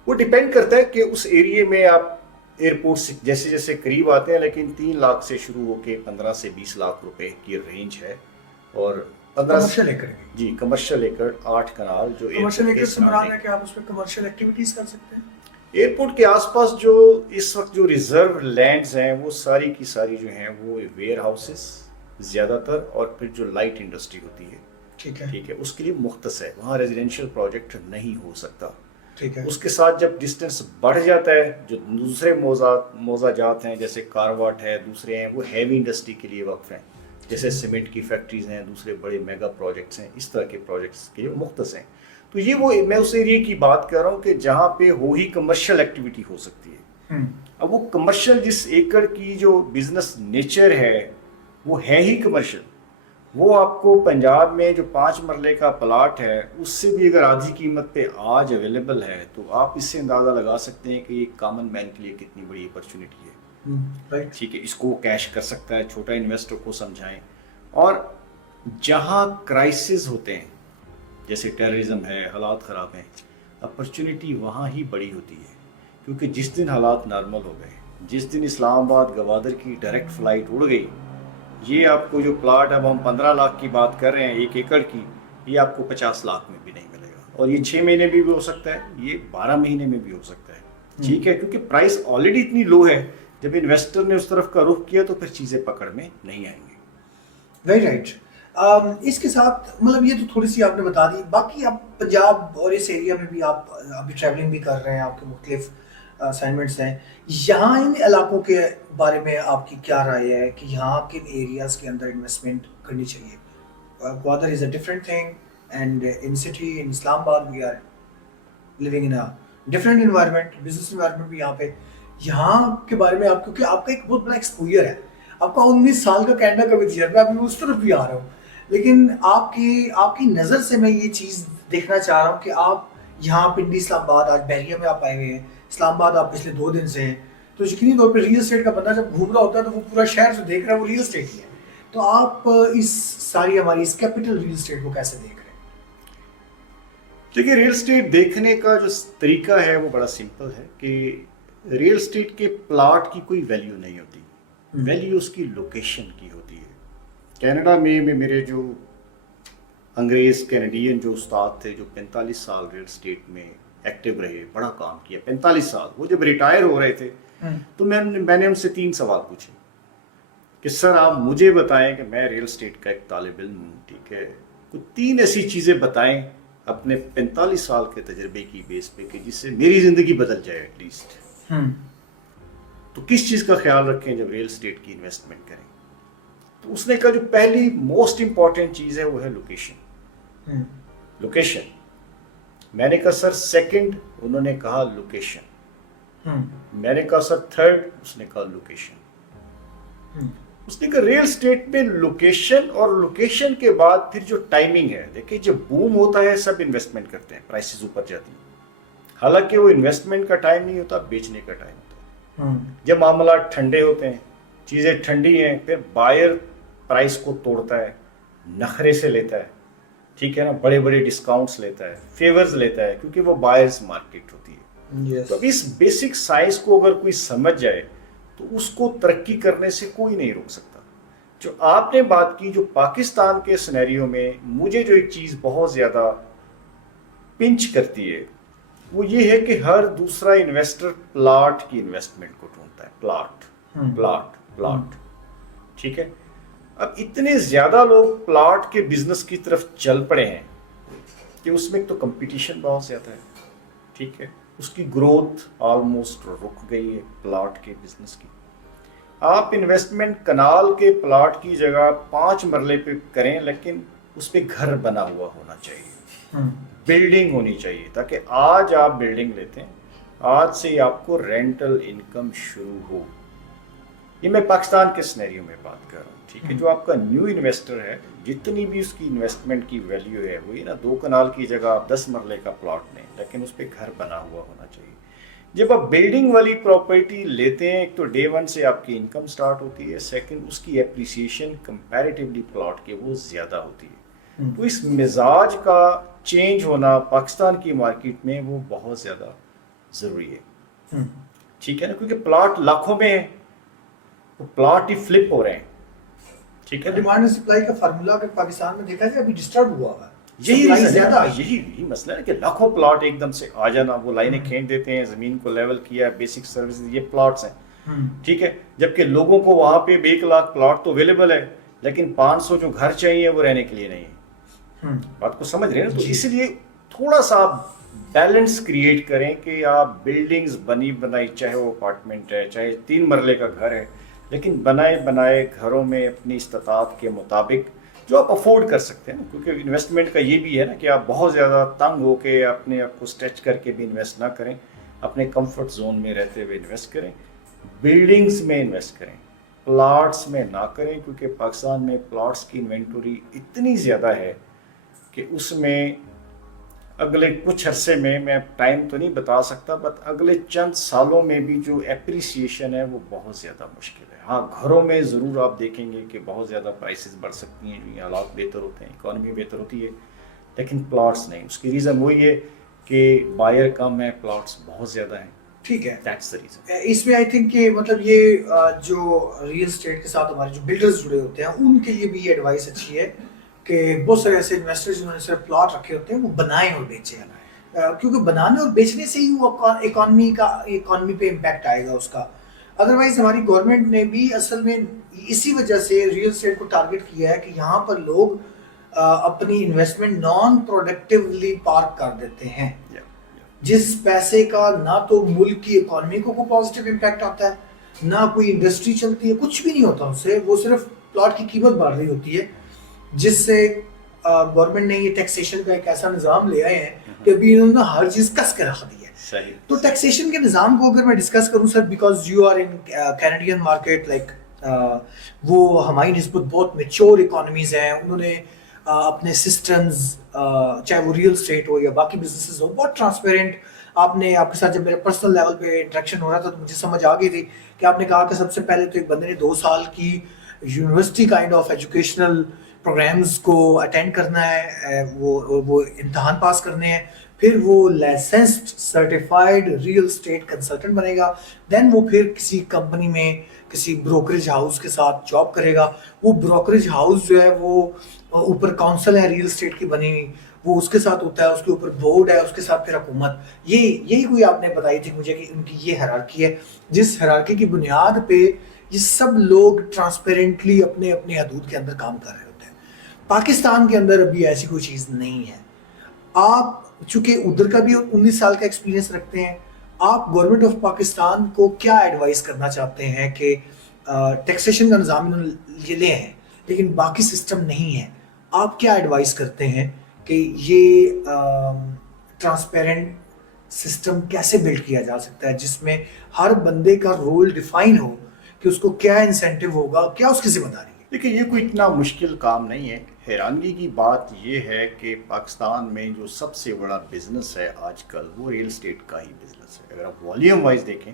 وہ ڈیپینڈ کرتا ہے کہ اس ایریے میں آپ ایئرپورٹ سے جیسے جیسے قریب آتے ہیں, لیکن 3 لاکھ سے شروع ہو کے 15 سے 20 لاکھ روپے کی رینج ہے. اور 15 کمرشل ایکڑ جی کمرشل ایکڑ 8 کنال جو کمرشل ایکڑ سے مراد ہے کہ آپ اس میں کمرشل ایکٹیویٹیز کر سکتے ہیں. ایئرپورٹ کے آس پاس جو اس وقت جو ریزرو لینڈز ہیں وہ ساری کی ساری جو ہیں وہ ویئر ہاؤسز زیادہ تر, اور پھر جو لائٹ انڈسٹری ہوتی ہے ٹھیک ہے اس کے لیے مختص ہے, وہاں ریزیڈینشیل پروجیکٹ نہیں ہو سکتا. ٹھیک ہے. اس کے ساتھ جب ڈسٹینس بڑھ جاتا ہے, جو دوسرے موضوع جات ہیں جیسے کارواٹ ہے, دوسرے ہیں وہ ہیوی انڈسٹری کے لیے وقف ہیں, جیسے سیمنٹ کی فیکٹریز ہیں, دوسرے بڑے میگا پروجیکٹس ہیں, اس طرح کے پروجیکٹس کے لیے مختص ہیں. تو یہ وہ میں اس ایریے کی بات کر رہا ہوں کہ جہاں پہ ہی کمرشل ایکٹیویٹی ہو سکتی ہے. اب وہ کمرشل جس ایکڑ کی جو بزنس نیچر ہے وہ ہے ہی کمرشل, وہ آپ کو پنجاب میں جو 5 مرلے کا پلاٹ ہے اس سے بھی اگر آدھی قیمت پہ آج اویلیبل ہے تو آپ اس سے اندازہ لگا سکتے ہیں کہ یہ کامن مین کے لیے کتنی بڑی اپرچونٹی ہے. ٹھیک ہے, اس کو کیش کر سکتا ہے, چھوٹا انویسٹر کو سمجھائیں. اور جہاں کرائسس ہوتے ہیں جیسے ٹیررزم ہے, حالات خراب ہیں, اپرچونٹی وہاں ہی بڑی ہوتی ہے. کیونکہ جس دن حالات نارمل ہو گئے, جس دن اسلام آباد گوادر کی ڈائریکٹ فلائٹ اڑ گئی, یہ آپ کو جو پلاٹ اب ہم 15 لاکھ کی بات کر رہے ہیں 1 ایکڑ کی, یہ آپ کو 50 لاکھ میں بھی نہیں ملے گا. اور یہ 6 مہینے بھی ہو سکتا ہے, یہ 12 مہینے میں بھی ہو سکتا ہے. ٹھیک ہے, کیونکہ پرائس آلریڈی اتنی لو ہے. جب انویسٹر نے اس طرف کا رخ کیا تو پھر چیزیں پکڑ میں نہیں آئیں گی. Very right. اس کے ساتھ مطلب یہ تو تھوڑی سی آپ نے بتا دی. باقی آپ پنجاب اور اس ایریا میں بھی آپ ابھی ٹریولنگ بھی کر رہے ہیں, آپ کے مختلف اسائنمنٹس ہیں. یہاں ان علاقوں کے بارے میں آپ کی کیا رائے ہے کہ یہاں کن ایریاز کے اندر انویسٹمنٹ کرنی چاہیے؟ Gwadar is a different thing and in city in Islamabad we are living in a different environment, business environment بھی یہاں کے بارے میں آپ, کیونکہ آپ کا ایک بہت بڑا ایکسپوجر ہے, آپ کا 19 سال کا کینیڈا کا بھی تجربہ, ابھی میں اس طرف بھی آ رہا ہوں. لیکن آپ کی نظر سے میں یہ چیز دیکھنا چاہ رہا ہوں کہ آپ یہاں پنڈی اسلام آباد, آج بحریہ میں آپ آئے ہوئے ہیں, اسلام آباد آپ پچھلے 2 دن سے ہیں, تو یقینی طور پہ ریل اسٹیٹ کا بندہ جب گھوم رہا ہوتا ہے تو وہ پورا شہر جو دیکھ رہا ہے وہ ریل اسٹیٹ ہی ہے. تو آپ اس ساری ہماری اس کیپٹل ریل اسٹیٹ کو کیسے دیکھ رہے ہیں؟ دیکھیے, ریل اسٹیٹ دیکھنے کا جو طریقہ ہے وہ بڑا سمپل ہے کہ ریل اسٹیٹ کے پلاٹ کی کوئی ویلیو نہیں ہوتی, ویلیو اس کی لوکیشن کی ہوتی ہے. کینیڈا میں میرے جو انگریز کینیڈین جو استاد تھے جو 45 سال ریل اسٹیٹ میں ایکٹیو رہے, بڑا کام کیا 45 سال, وہ جب ریٹائر ہو رہے تھے تو میں نے ان سے 3 سوال پوچھے کہ سر آپ مجھے بتائیں کہ میں ریل اسٹیٹ کا ایک طالب علم ہوں, ٹھیک ہے, کوئی 3 ایسی چیزیں بتائیں اپنے 45 سال کے تجربے کی بیس پہ کہ جس سے میری زندگی بدل جائے ایٹ لیسٹ. تو کس چیز کا خیال رکھیں جب ریل اسٹیٹ کی انویسٹمنٹ کریں؟ تو اس نے کہا جو پہلی موسٹ امپورٹنٹ چیز ہے وہ ہے لوکیشن. لوکیشن. میں نے کہا سر سیکنڈ, انہوں نے کہا لوکیشن. میں نے کہا سر تھرڈ, اس نے کہا لوکیشن. اس نے کہا ریل اسٹیٹ میں لوکیشن, اور لوکیشن کے بعد پھر جو ٹائمنگ ہے, دیکھیں جب بوم ہوتا ہے سب انویسٹمنٹ کرتے ہیں, پرائسز اوپر جاتی ہیں, حالانکہ وہ انویسٹمنٹ کا ٹائم نہیں ہوتا, بیچنے کا ٹائم ہوتا ہے. جب معاملات ٹھنڈے ہوتے ہیں, چیزیں ٹھنڈی ہیں, پھر بائر پرائس کو توڑتا ہے, نخرے سے لیتا ہے, ٹھیک ہے نا, بڑے بڑے ڈسکاؤنٹس لیتا ہے, فیورز لیتا ہے, کیونکہ وہ بائرز مارکیٹ ہوتی ہے. تو اب اس بیسک سائنس کو اگر کوئی سمجھ جائے تو اس کو ترقی کرنے سے کوئی نہیں روک سکتا. جو آپ نے بات کی, جو پاکستان کے سینیریو میں مجھے جو ایک چیز بہت زیادہ پنچ کرتی ہے وہ یہ ہے کہ ہر دوسرا انویسٹر پلاٹ کی انویسٹمنٹ کو ڈھونڈتا ہے. پلاٹ. ٹھیک ہے, اب اتنے زیادہ لوگ پلاٹ کے بزنس کی طرف چل پڑے ہیں کہ اس میں تو کمپٹیشن بہت زیادہ ہے. ٹھیک ہے, اس کی گروتھ آلموسٹ رک گئی ہے پلاٹ کے بزنس کی. آپ انویسٹمنٹ کنال کے پلاٹ کی جگہ 5 مرلے پہ کریں, لیکن اس پہ گھر بنا ہوا ہونا چاہیے, بلڈنگ ہونی چاہیے, تاکہ آج آپ بلڈنگ لیتے ہیں, آج سے آپ کو رینٹل انکم شروع ہو. یہ میں پاکستان کے سینیریو میں بات کر رہا ہوں. ٹھیک ہے, جو آپ کا نیو انویسٹر ہے, جتنی بھی اس کی انویسٹمنٹ کی ویلیو ہے وہی نا 2 کنال کی جگہ آپ 10 مرلے کا پلاٹ لیں, لیکن اس پہ گھر بنا ہوا ہونا چاہیے. جب آپ بلڈنگ والی پراپرٹی لیتے ہیں, ایک تو ڈے 1 سے آپ کی انکم سٹارٹ ہوتی ہے, سیکنڈ اس کی اپریسیشن کمپیریٹیولی پلاٹ کے وہ زیادہ ہوتی ہے. تو اس مزاج کا چینج ہونا پاکستان کی مارکیٹ میں وہ بہت زیادہ ضروری ہے. ٹھیک ہے نا, کیونکہ پلاٹ لاکھوں میں ہیں, تو پلاٹ ہی فلپ ہو رہے ہیں. ٹھیک ہے, ڈیمانڈ اینڈ سپلائی کا فارمولا اگر پاکستان میں دیکھا جائے ابھی ڈسٹرب ہوا ہوا ہے. یہی مسئلہ ہے کہ لاکھوں پلاٹ ایک دم سے آ جانا, وہ لائنیں کھینچ دیتے ہیں, زمین کو لیول کیا, بیسک سروس, یہ پلاٹس ہیں. ٹھیک ہے, جبکہ لوگوں کو وہاں پہ 1 لاکھ پلاٹ تو اویلیبل ہے, لیکن 500 جو گھر چاہیے وہ رہنے کے لیے نہیں ہے. بات کو سمجھ رہے ہیں نا. تو اس لیے تھوڑا سا آپ بیلنس کریٹ کریں کہ آپ بلڈنگز بنی بنائی, چاہے وہ اپارٹمنٹ ہے, چاہے 3 مرلے کا گھر ہے, لیکن بنائے گھروں میں اپنی استطاعت کے مطابق جو آپ افورڈ کر سکتے ہیں. کیونکہ انویسٹمنٹ کا یہ بھی ہے نا کہ آپ بہت زیادہ تنگ ہو کے اپنے آپ کو اسٹریچ کر کے بھی انویسٹ نہ کریں, اپنے کمفرٹ زون میں رہتے ہوئے انویسٹ کریں, بلڈنگز میں انویسٹ کریں. پلاٹس میں نہ کریں، کیونکہ پاکستان میں پلاٹس کی انوینٹوری اتنی زیادہ ہے کہ اس میں اگلے کچھ عرصے میں ٹائم تو نہیں بتا سکتا، بٹ اگلے چند سالوں میں بھی جو اپریسیشن ہے وہ بہت زیادہ مشکل ہے. ہاں گھروں میں ضرور آپ دیکھیں گے کہ بہت زیادہ پرائسز بڑھ سکتی ہیں، جو حالات بہتر ہوتے ہیں، اکانومی بہتر ہوتی ہے، لیکن پلاٹس نہیں. اس کی ریزن وہی ہے کہ بائر کم ہے، پلاٹس بہت زیادہ ہیں. ٹھیک ہے، دیٹس دی ریزن. اس میں آئی تھنک کہ مطلب یہ جو ریئل اسٹیٹ کے ساتھ ہمارے جو بلڈرز جڑے ہوتے ہیں ان کے لیے بھی یہ ایڈوائس اچھی ہے کہ بہت سارے ایسے انویسٹرز جنہوں نے صرف پلاٹ رکھے ہوتے ہیں وہ بنائیں اور بیچیں، کیونکہ بنانے اور بیچنے سے ہی وہ اکانومی پہ امپیکٹ آئے گا اس کا. ادروائز ہماری گورنمنٹ نے بھی اصل میں اسی وجہ سے ریئل اسٹیٹ کو ٹارگٹ کیا ہے کہ یہاں پر لوگ اپنی انویسٹمنٹ نان پروڈکٹیولی پارک کر دیتے ہیں، جس پیسے کا نہ تو ملک کی اکانومی کو کوئی پازیٹیو امپیکٹ آتا ہے، نہ کوئی انڈسٹری چلتی ہے، کچھ بھی نہیں ہوتا اس سے. وہ صرف پلاٹ کی قیمت بڑھ رہی ہوتی ہے، جس سے گورنمنٹ نے یہ ٹیکسیشن کا ایک ایسا نظام لے آئے ہیں کہ ابھی انہوں نے ہر چیز کس کے رکھ دی ہے. تو ٹیکسیشن کے نظام کو اگر میں ڈسکس کروں sir, because you are in Canadian market, like وہ ہماری نسبت بہت میچور اکانومیز ہیں، انہوں نے اپنے سسٹمز چاہے وہ ریئل اسٹیٹ ہو یا باقی بزنسز ہو بہت ٹرانسپیرنٹ. آپ کے ساتھ جب میرے پرسنل لیول پہ انٹریکشن ہو رہا تھا تو مجھے سمجھ آ گئی تھی کہ آپ نے کہا کہ سب سے پہلے تو ایک بندے نے 2 سال کی university kind of educational programmes کو اٹینڈ کرنا ہے، وہ امتحان پاس کرنے ہیں، پھر وہ licensed certified real estate consultant بنے گا، دین وہ پھر کسی کمپنی میں کسی بروکریج ہاؤس کے ساتھ جاب کرے گا. وہ بروکریج ہاؤس جو ہے وہ اوپر کونسل ہے ریئل اسٹیٹ کی بنی ہوئی، وہ اس کے ساتھ ہوتا ہے، اس کے اوپر بورڈ ہے، اس کے ساتھ پھر حکومت. یہی کوئی آپ نے بتائی تھی مجھے کہ ان کی یہ ہیرارکی ہے، جس ہیرارکی کی بنیاد پہ یہ سب لوگ ٹرانسپیرنٹلی اپنے اپنے حدود کے اندر کام کر رہے ہوتے ہیں. پاکستان کے اندر ابھی ایسی کوئی چیز نہیں ہے. آپ چونکہ ادھر کا بھی 19 سال کا ایکسپیرینس رکھتے ہیں، آپ گورنمنٹ آف پاکستان کو کیا ایڈوائز کرنا چاہتے ہیں کہ ٹیکسیشن کا نظام انہوں نے یہ لے ہیں لیکن باقی سسٹم نہیں ہے، آپ کیا ایڈوائز کرتے ہیں کہ یہ ٹرانسپیرنٹ سسٹم کیسے بلڈ کیا جا سکتا ہے جس میں ہر بندے کا رول ڈیفائن ہو کہ اس کو کیا انسینٹیو ہوگا، کیا اس کی ذمہ داری ہے؟ دیکھیں یہ کوئی اتنا مشکل کام نہیں ہے. حیرانگی کی بات یہ ہے کہ پاکستان میں جو سب سے بڑا بزنس ہے آج کل وہ ریئل اسٹیٹ کا ہی بزنس ہے. اگر آپ والیوم وائز دیکھیں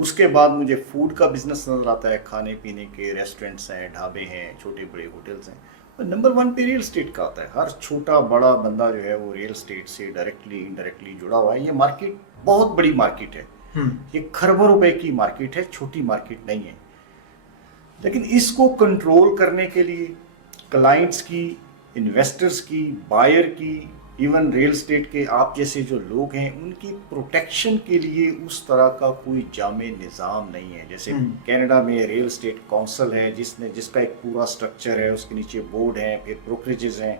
اس کے بعد مجھے فوڈ کا بزنس نظر آتا ہے، کھانے پینے کے ریسٹورنٹس ہیں، ڈھابے ہیں، چھوٹے بڑے ہوٹلز ہیں. اور نمبر 1 پہ ریئل اسٹیٹ کا آتا ہے. ہر چھوٹا بڑا بندہ جو ہے وہ ریئل اسٹیٹ سے ڈائریکٹلی انڈائریکٹلی جڑا ہوا ہے. یہ مارکیٹ بہت بڑی مارکیٹ ہے، یہ کھربوں روپے کی مارکیٹ ہے، چھوٹی مارکیٹ نہیں ہے. لیکن اس کو کنٹرول کرنے کے لیے کلائنٹس کی، انویسٹرز کی، بائر کی، ایون ریئل اسٹیٹ کے آپ جیسے جو لوگ ہیں ان کی پروٹیکشن کے لیے اس طرح کا کوئی جامع نظام نہیں ہے. جیسے کینیڈا میں ریئل اسٹیٹ کونسل ہے جس کا ایک پورا سٹرکچر ہے، اس کے نیچے بورڈ ہیں، پھر بروکریجز ہیں،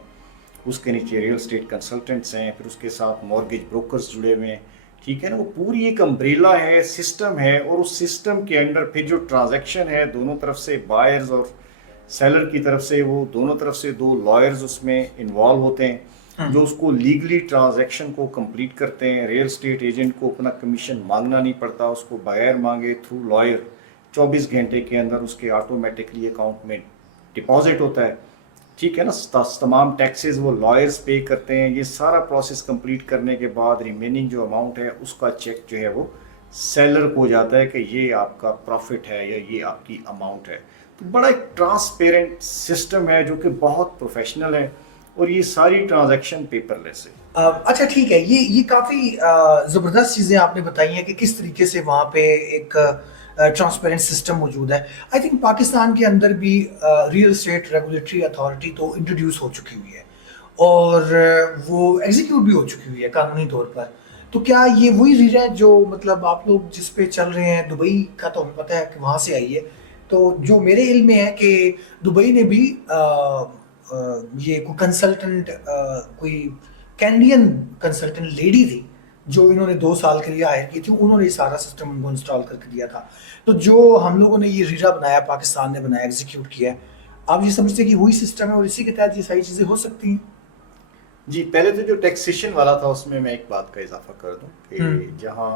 اس کے نیچے ریئل اسٹیٹ کنسلٹنٹس ہیں، پھر اس کے ساتھ مورگیج بروکرز جڑے ہوئے ہیں. ٹھیک ہے نا، وہ پوری ایک امبریلا ہے، سسٹم ہے، اور اس سسٹم کے انڈر پھر جو ٹرانزیکشن ہے دونوں طرف سے بائرز اور سیلر کی طرف سے، وہ دونوں طرف سے 2 لائرز اس میں انوالو ہوتے ہیں جو اس کو لیگلی ٹرانزیکشن کو کمپلیٹ کرتے ہیں. ریئل اسٹیٹ ایجنٹ کو اپنا کمیشن مانگنا نہیں پڑتا، اس کو بغیر مانگے تھرو لائر 24 گھنٹے کے اندر اس کے آٹومیٹکلی اکاؤنٹ میں ڈپازٹ ہوتا ہے. ٹھیک ہے نا، تمام ٹیکسز وہ لائرز پے کرتے ہیں. یہ سارا پروسیس کمپلیٹ کرنے کے بعد ریمیننگ جو اماؤنٹ ہے اس کا چیک جو ہے وہ سیلر کو جاتا ہے کہ یہ آپ کا پروفٹ ہے یا یہ آپ کی اماؤنٹ ہے. تو بڑا ایک ٹرانسپیرنٹ سسٹم ہے جو کہ بہت پروفیشنل ہے، اور یہ ساری ٹرانزیکشن پیپر لیس ہے. اچھا ٹھیک ہے، یہ کافی زبردست چیزیں آپ نے بتائی ہیں کہ کس طریقے سے وہاں پہ ایک ٹرانسپیرنٹ سسٹم موجود ہے. آئی تھنک پاکستان کے اندر بھی ریئل اسٹیٹ ریگولیٹری اتھارٹی تو انٹروڈیوس ہو چکی ہوئی ہے اور وہ ایگزیکیوٹ بھی ہو چکی ہوئی ہے قانونی طور پر. تو کیا یہ وہی ریجن ہے جو مطلب آپ لوگ جس پہ چل رہے ہیں؟ دبئی کا تو ہمیں پتہ ہے کہ وہاں سے آئی ہے. تو جو میرے علم میں ہے کہ دبئی نے بھی یہ کوئی کنسلٹنٹ، کوئی کینیڈین کنسلٹنٹ لیڈی تھی جو انہوں نے 2 سال کے لیے ہائر کی تھی، انہوں نے یہ سارا سسٹم ان کو انسٹال کر کے دیا تھا. تو جو ہم لوگوں نے یہ ریرا بنایا، پاکستان نے بنایا، ایگزیکیوٹ کیا ہے، آپ یہ سمجھتے ہیں کہ وہی سسٹم ہے اور اسی کے تحت یہ ساری چیزیں ہو سکتی ہیں؟ جی، پہلے تو جو ٹیکسیشن والا تھا اس میں ایک بات کا اضافہ کر دوں کہ جہاں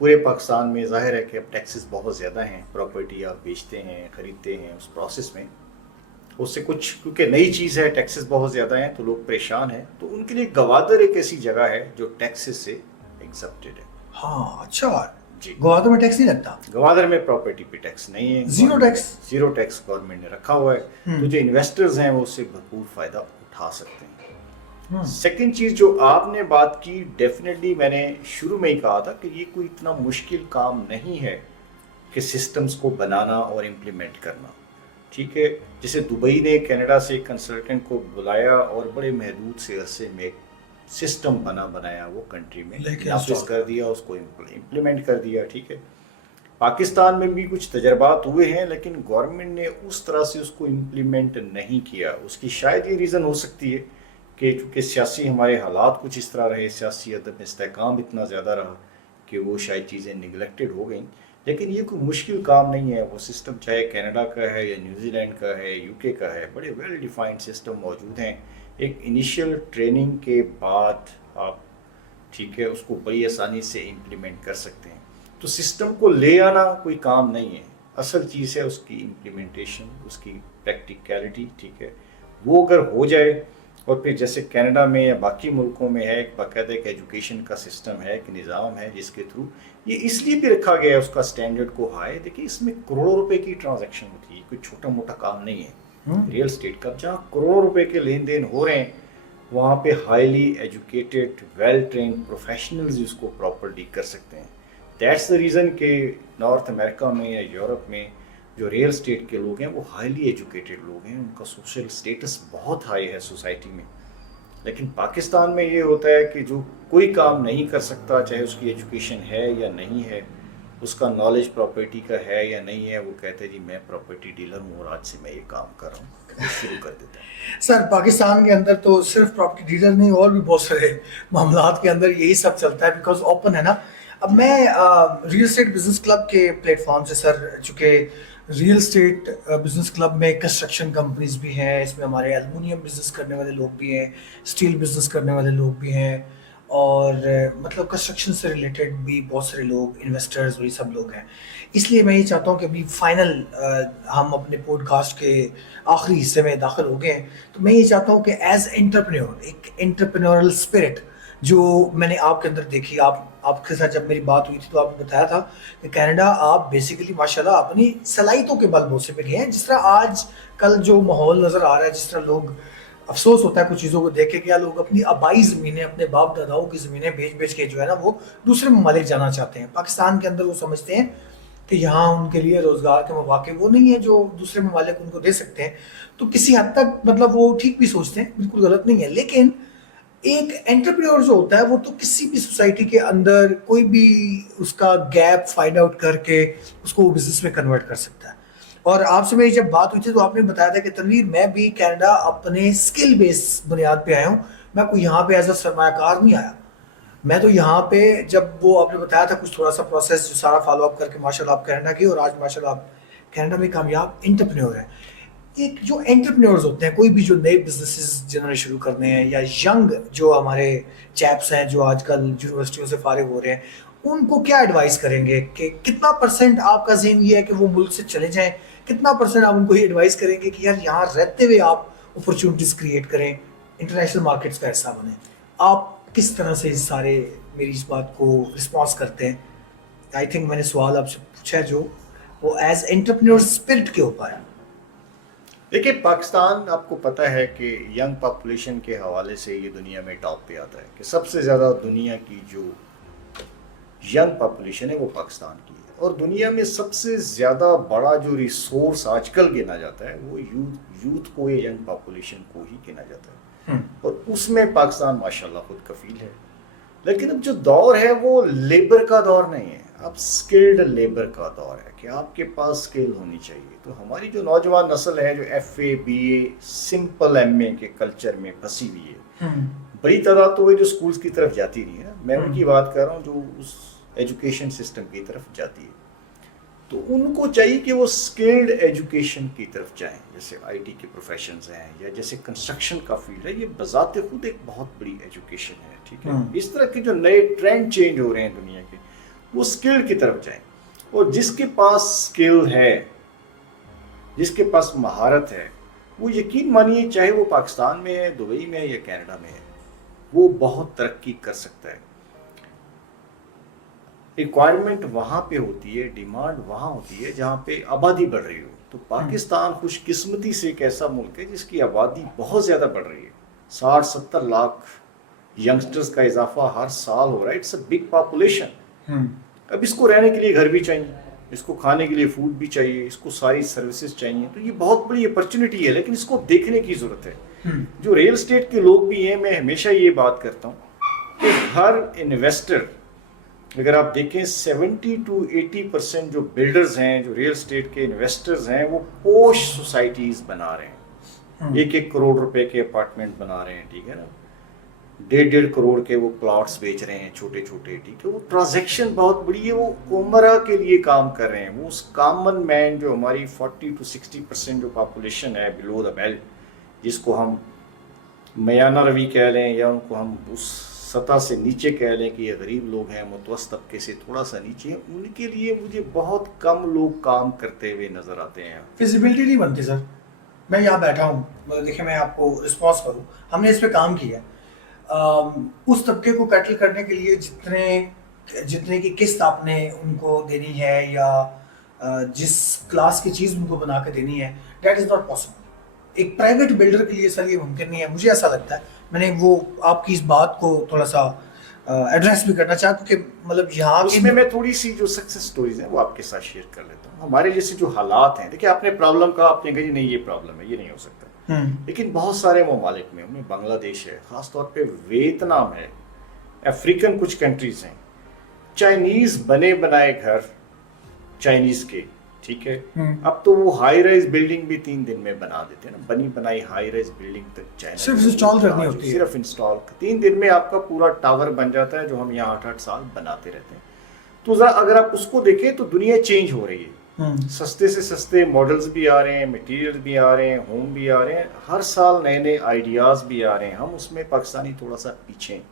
پورے پاکستان میں ظاہر ہے کہ اب ٹیکسز بہت زیادہ ہیں، پراپرٹی آپ بیچتے ہیں خریدتے ہیں اس پروسیس میں اس سے کچھ، کیونکہ نئی چیز ہے ٹیکسز بہت زیادہ ہیں تو لوگ پریشان ہیں، تو ان کے لیے گوادر ایک ایسی جگہ ہے جو ٹیکسز سے ایگزپٹڈ ہے. ہاں اچھا، جی گوادر میں ٹیکس نہیں لگتا؟ گوادر میں پراپرٹی پہ ٹیکس نہیں ہے، zero tax? Zero tax government نے رکھا ہوا ہے، تو جو انویسٹرز ہیں وہ اس سے بھرپور فائدہ اٹھا سکتے ہیں. سیکنڈ چیز جو آپ نے بات کی، ڈیفینیٹلی میں نے شروع میں ہی کہا تھا کہ یہ کوئی اتنا مشکل کام نہیں ہے کہ سسٹمز کو بنانا اور امپلیمنٹ کرنا. ٹھیک ہے، جیسے دبئی نے کینیڈا سے ایک کنسلٹنٹ کو بلایا اور بڑے محدود سے عرصے میں ایک سسٹم بنایا وہ کنٹری میں نافذ کر دیا، اس کو امپلیمنٹ کر دیا. ٹھیک ہے، پاکستان میں بھی کچھ تجربات ہوئے ہیں لیکن گورنمنٹ نے اس طرح سے اس کو امپلیمنٹ نہیں کیا. اس کی شاید یہ ریزن ہو سکتی ہے کہ چونکہ سیاسی ہمارے حالات کچھ اس طرح رہے، سیاسی عدم استحکام اتنا زیادہ رہا کہ وہ شاید چیزیں نگلیکٹڈ ہو گئیں. لیکن یہ کوئی مشکل کام نہیں ہے، وہ سسٹم چاہے کینیڈا کا ہے یا نیوزی لینڈ کا ہے، یو کے کا ہے، بڑے ویل ڈیفائنڈ سسٹم موجود ہیں. ایک انیشیل ٹریننگ کے بعد آپ ٹھیک ہے اس کو بڑی آسانی سے امپلیمنٹ کر سکتے ہیں. تو سسٹم کو لے آنا کوئی کام نہیں ہے، اصل چیز ہے اس کی امپلیمنٹیشن، اس کی پریکٹیکلٹی. ٹھیک ہے، وہ اگر ہو جائے، اور پھر جیسے کینیڈا میں یا باقی ملکوں میں ہے ایک باقاعدہ ایک ایجوکیشن کا سسٹم ہے، ایک نظام ہے جس کے تھرو یہ اس لیے بھی رکھا گیا ہے اس کا اسٹینڈرڈ کو ہائی. دیکھیے اس میں کروڑوں روپے کی ٹرانزیکشن ہوتی ہے، کوئی چھوٹا موٹا کام نہیں ہے. ریئل اسٹیٹ کا جہاں کروڑوں روپے کے لین دین ہو رہے ہیں وہاں پہ highly educated well trained professionals اس کو پراپرلی کر سکتے ہیں. دیٹس دا ریزن کہ نارتھ امریکہ میں یا یورپ میں جو ریئل اسٹیٹ کے لوگ ہیں وہ ہائیلی ایجوکیٹڈ لوگ ہیں، ان کا سوشل اسٹیٹس بہت ہائی ہے سوسائٹی میں. لیکن پاکستان میں یہ ہوتا ہے کہ جو کوئی کام نہیں کر سکتا، چاہے اس کی ایجوکیشن ہے یا نہیں ہے، اس کا نالج پراپرٹی کا ہے یا نہیں ہے، وہ کہتے ہیں جی میں پراپرٹی ڈیلر ہوں اور آج سے میں یہ کام کر رہا ہوں، شروع کر دیتا ہے. سر پاکستان کے اندر تو صرف پراپرٹی ڈیلر نہیں، اور بھی بہت سارے معاملات کے اندر یہی سب چلتا ہے بیکاز اوپن ہے نا. اب میں ریئل اسٹیٹ بزنس کلب کے پلیٹ فارم سے سر، چونکہ ریئل اسٹیٹ بزنس کلب میں کنسٹرکشن کمپنیز بھی ہیں، اس میں ہمارے ایلومینیم بزنس کرنے والے لوگ بھی ہیں، اسٹیل بزنس کرنے والے لوگ بھی ہیں، اور مطلب کنسٹرکشن سے ریلیٹڈ بھی بہت سارے لوگ، انویسٹرز وہی سب لوگ ہیں. اس لیے میں یہ چاہتا ہوں کہ ابھی فائنل ہم اپنے پوڈ کاسٹ کے آخری حصے میں داخل ہو گئے ہیں، تو میں یہ چاہتا ہوں کہ ایز انٹرپرینور، ایک انٹرپرینورل اسپرٹ جو میں نے آپ کے اندر دیکھی، آپ کے ساتھ جب میری بات ہوئی تھی تو آپ نے بتایا تھا کہ کینیڈا آپ بیسیکلی ماشاءاللہ اپنی صلاحیتوں کے بل بوسے پہ گئے ہیں. جس طرح آج کل جو ماحول نظر آ رہا ہے، جس طرح لوگ افسوس ہوتا ہے کچھ چیزوں کو دیکھ کے، کیا لوگ اپنی آبائی زمینیں، اپنے باپ داداؤں کی زمینیں بیچ کے جو ہے نا وہ دوسرے ممالک جانا چاہتے ہیں. پاکستان کے اندر وہ سمجھتے ہیں کہ یہاں ان کے لیے روزگار کے مواقع وہ نہیں ہے جو دوسرے ممالک ان کو دے سکتے ہیں. تو کسی حد تک مطلب وہ ٹھیک بھی سوچتے ہیں، بالکل غلط نہیں ہے. لیکن ایک انٹرپرینور جو ہوتا ہے وہ تو کسی بھی سوسائٹی کے اندر کوئی بھی اس کا گیپ فائنڈ آؤٹ کر کے اس کو بزنس میں کنورٹ کر سکتا ہے. اور آپ سے میری جب بات ہوئی تھی تو آپ نے بتایا تھا کہ تنویر میں بھی کینیڈا اپنے اسکل بیس بنیاد پہ آیا ہوں، میں کوئی یہاں پہ ایز اے سرمایہ کار نہیں آیا. میں تو یہاں پہ جب وہ آپ نے بتایا تھا کچھ تھوڑا سا پروسیس جو سارا فالو اپ کر کے ماشاءاللہ آپ کینیڈا کی، اور آج ماشاءاللہ آپ کینیڈا میں کامیاب انٹرپرینور ہیں. ایک جو انٹرپرینورز ہوتے ہیں، کوئی بھی جو نئے بزنسز جنہوں نے شروع کرنے ہیں، یا ینگ جو ہمارے چیپس ہیں جو آج کل یونیورسٹیوں سے فارغ ہو رہے ہیں، ان کو کیا ایڈوائز کریں گے کہ کتنا پرسنٹ آپ کا ذہن یہ ہے کہ وہ ملک سے چلے جائیں، کتنا پرسنٹ آپ ان کو یہ ایڈوائز کریں گے کہ یار یہاں رہتے ہوئے آپ اپرچونیٹیز کریٹ کریں، انٹرنیشنل مارکیٹس کا حصہ بنیں؟ آپ کس طرح سے اس سارے میری اس بات کو رسپانس کرتے ہیں؟ آئی تھنک میں نے سوال آپ سے پوچھا ہے جو وہ ایز انٹرپرینور اسپرٹ کے اوپر ہے. دیکھیے پاکستان آپ کو پتہ ہے کہ ینگ پاپولیشن کے حوالے سے یہ دنیا میں ٹاپ پہ آتا ہے کہ سب سے زیادہ دنیا کی جو ینگ پاپولیشن ہے وہ پاکستان کی ہے، اور دنیا میں سب سے زیادہ بڑا جو ریسورس آج کل گنا جاتا ہے وہ یوتھ کو یا ینگ پاپولیشن کو ہی گنا جاتا ہے، اور اس میں پاکستان ماشاءاللہ خود کفیل ہے. لیکن اب جو دور ہے وہ لیبر کا دور نہیں ہے، اب سکلڈ لیبر کا دور ہے کہ آپ کے پاس سکل ہونی چاہیے. تو ہماری جو نوجوان نسل ہے جو F A B A simple M A کے کلچر میں پھنسی ہوئی ہے، بڑی تعداد تو وہ جو سکولز کی طرف جاتی نہیں ہے، میں ان کی بات کر رہا ہوں جو اس ایجوکیشن سسٹم کی طرف جاتی ہے، تو ان کو چاہیے کہ وہ سکلڈ ایجوکیشن کی طرف جائیں. جیسے آئی ٹی کے پروفیشنز ہیں یا جیسے کنسٹرکشن کا فیلڈ ہے، یہ بذات خود ایک بہت بڑی ایجوکیشن ہے. ٹھیک ہے، اس طرح کے جو نئے ٹرینڈ چینج ہو رہے ہیں دنیا کے، وہ اسکل کی طرف جائیں. اور جس کے پاس اسکل ہے، جس کے پاس مہارت ہے، وہ یقین مانیے چاہے وہ پاکستان میں ہے، دبئی میں ہے یا کینیڈا میں ہے، وہ بہت ترقی کر سکتا ہے. ریکوائرمنٹ وہاں پہ ہوتی ہے، ڈیمانڈ وہاں ہوتی ہے جہاں پہ آبادی بڑھ رہی ہو. تو پاکستان خوش قسمتی سے ایک ایسا ملک ہے جس کی آبادی بہت زیادہ بڑھ رہی ہے. 60-70 لاکھ ینگسٹرز کا اضافہ ہر سال ہو رہا ہے. It's a big population. اب اس کو رہنے کے لیے گھر بھی چاہیے، اس کو کھانے کے لیے فوڈ بھی چاہیے، اس کو ساری سروسز چاہیے. تو یہ بہت بڑی اپرچونٹی ہے، لیکن اس کو دیکھنے کی ضرورت ہے. جو ریل اسٹیٹ کے لوگ بھی ہیں، میں ہمیشہ یہ بات کرتا ہوں کہ ہر انویسٹر، اگر آپ دیکھیں 70-80% جو بلڈرز ہیں، جو ریل اسٹیٹ کے انویسٹرز ہیں، وہ پوش سوسائٹیز بنا رہے ہیں. 1-1 کروڑ روپے کے اپارٹمنٹ بنا رہے ہیں، ٹھیک ہے نا. 1.5 کروڑ کے وہ پلاٹس بیچ رہے ہیں چھوٹے چھوٹے، ٹھیک ہے. وہ ٹرانزیکشن بہت بڑی ہے. وہ عمرہ کے لیے کام کر رہے ہیں. وہ اس کامن مین جو ہماری 40-60% جو پاپولیشن ہے بلو دا بیلٹ، جس کو ہم میانہ روی کہہ لیں یا ان کو ہم اس سطح سے نیچے کہہ لیں کہ یہ غریب لوگ ہیں، متوسط طبقے سے تھوڑا سا نیچے ہیں، ان کے لیے مجھے بہت کم لوگ کام کرتے ہوئے نظر آتے ہیں. فیزیبلٹی نہیں بنتی سر. میں یہاں بیٹھا ہوں، مطلب دیکھیں میں آپ کو رسپانس کروں، ہم نے اس پہ کام کیا. اس طبقے کو کیٹل کرنے کے لیے جتنے کی قسط آپ نے ان کو دینی ہے یا جس کلاس کی چیز ان کو بنا کے دینی ہے، دیٹ از ناٹ پاسبل. ایک پرائیویٹ بلڈر کے لیے سر یہ ممکن نہیں ہے. مجھے ایسا لگتا ہے، میں نے وہ آپ کی اس بات کو تھوڑا سا ایڈریس بھی کرنا چاہتا ہوں کہ مطلب یہاں اس میں تھوڑی سی جو سکسیس سٹوریز ہیں وہ آپ کے ساتھ شیئر کر لیتا ہوں. ہمارے جیسے جو حالات ہیں، دیکھیں آپ نے پرابلم کہا، آپ نے کہا نہیں یہ پرابلم ہے، یہ نہیں ہو سکتا. لیکن بہت سارے ممالک میں، ان میں بنگلہ دیش ہے، خاص طور پہ ویتنام ہے، افریقن کچھ کنٹریز ہیں، چائنیز بنے بنائے گھر چائنیز کے، ٹھیک ہے. اب تو وہ ہائی رائز بلڈنگ بھی 3 دن میں بنا دیتے ہیں نا. بنی بنائی ہائی رائز بلڈنگ تک چائنا صرف انسٹال کرنی ہوتی ہے. صرف انسٹال 3 دن میں آپ کا پورا ٹاور بن جاتا ہے، جو ہم یہاں 8-8 سال بناتے رہتے ہیں. تو ذرا اگر آپ اس کو دیکھیں تو دنیا چینج ہو رہی ہے. سستے سے سستے ماڈلز بھی آ رہے ہیں، مٹیریل بھی آ رہے ہیں، ہوم بھی آ رہے ہیں، ہر سال نئے نئے آئیڈیاز بھی آ رہے ہیں. ہم اس میں پاکستانی تھوڑا سا پیچھے ہیں،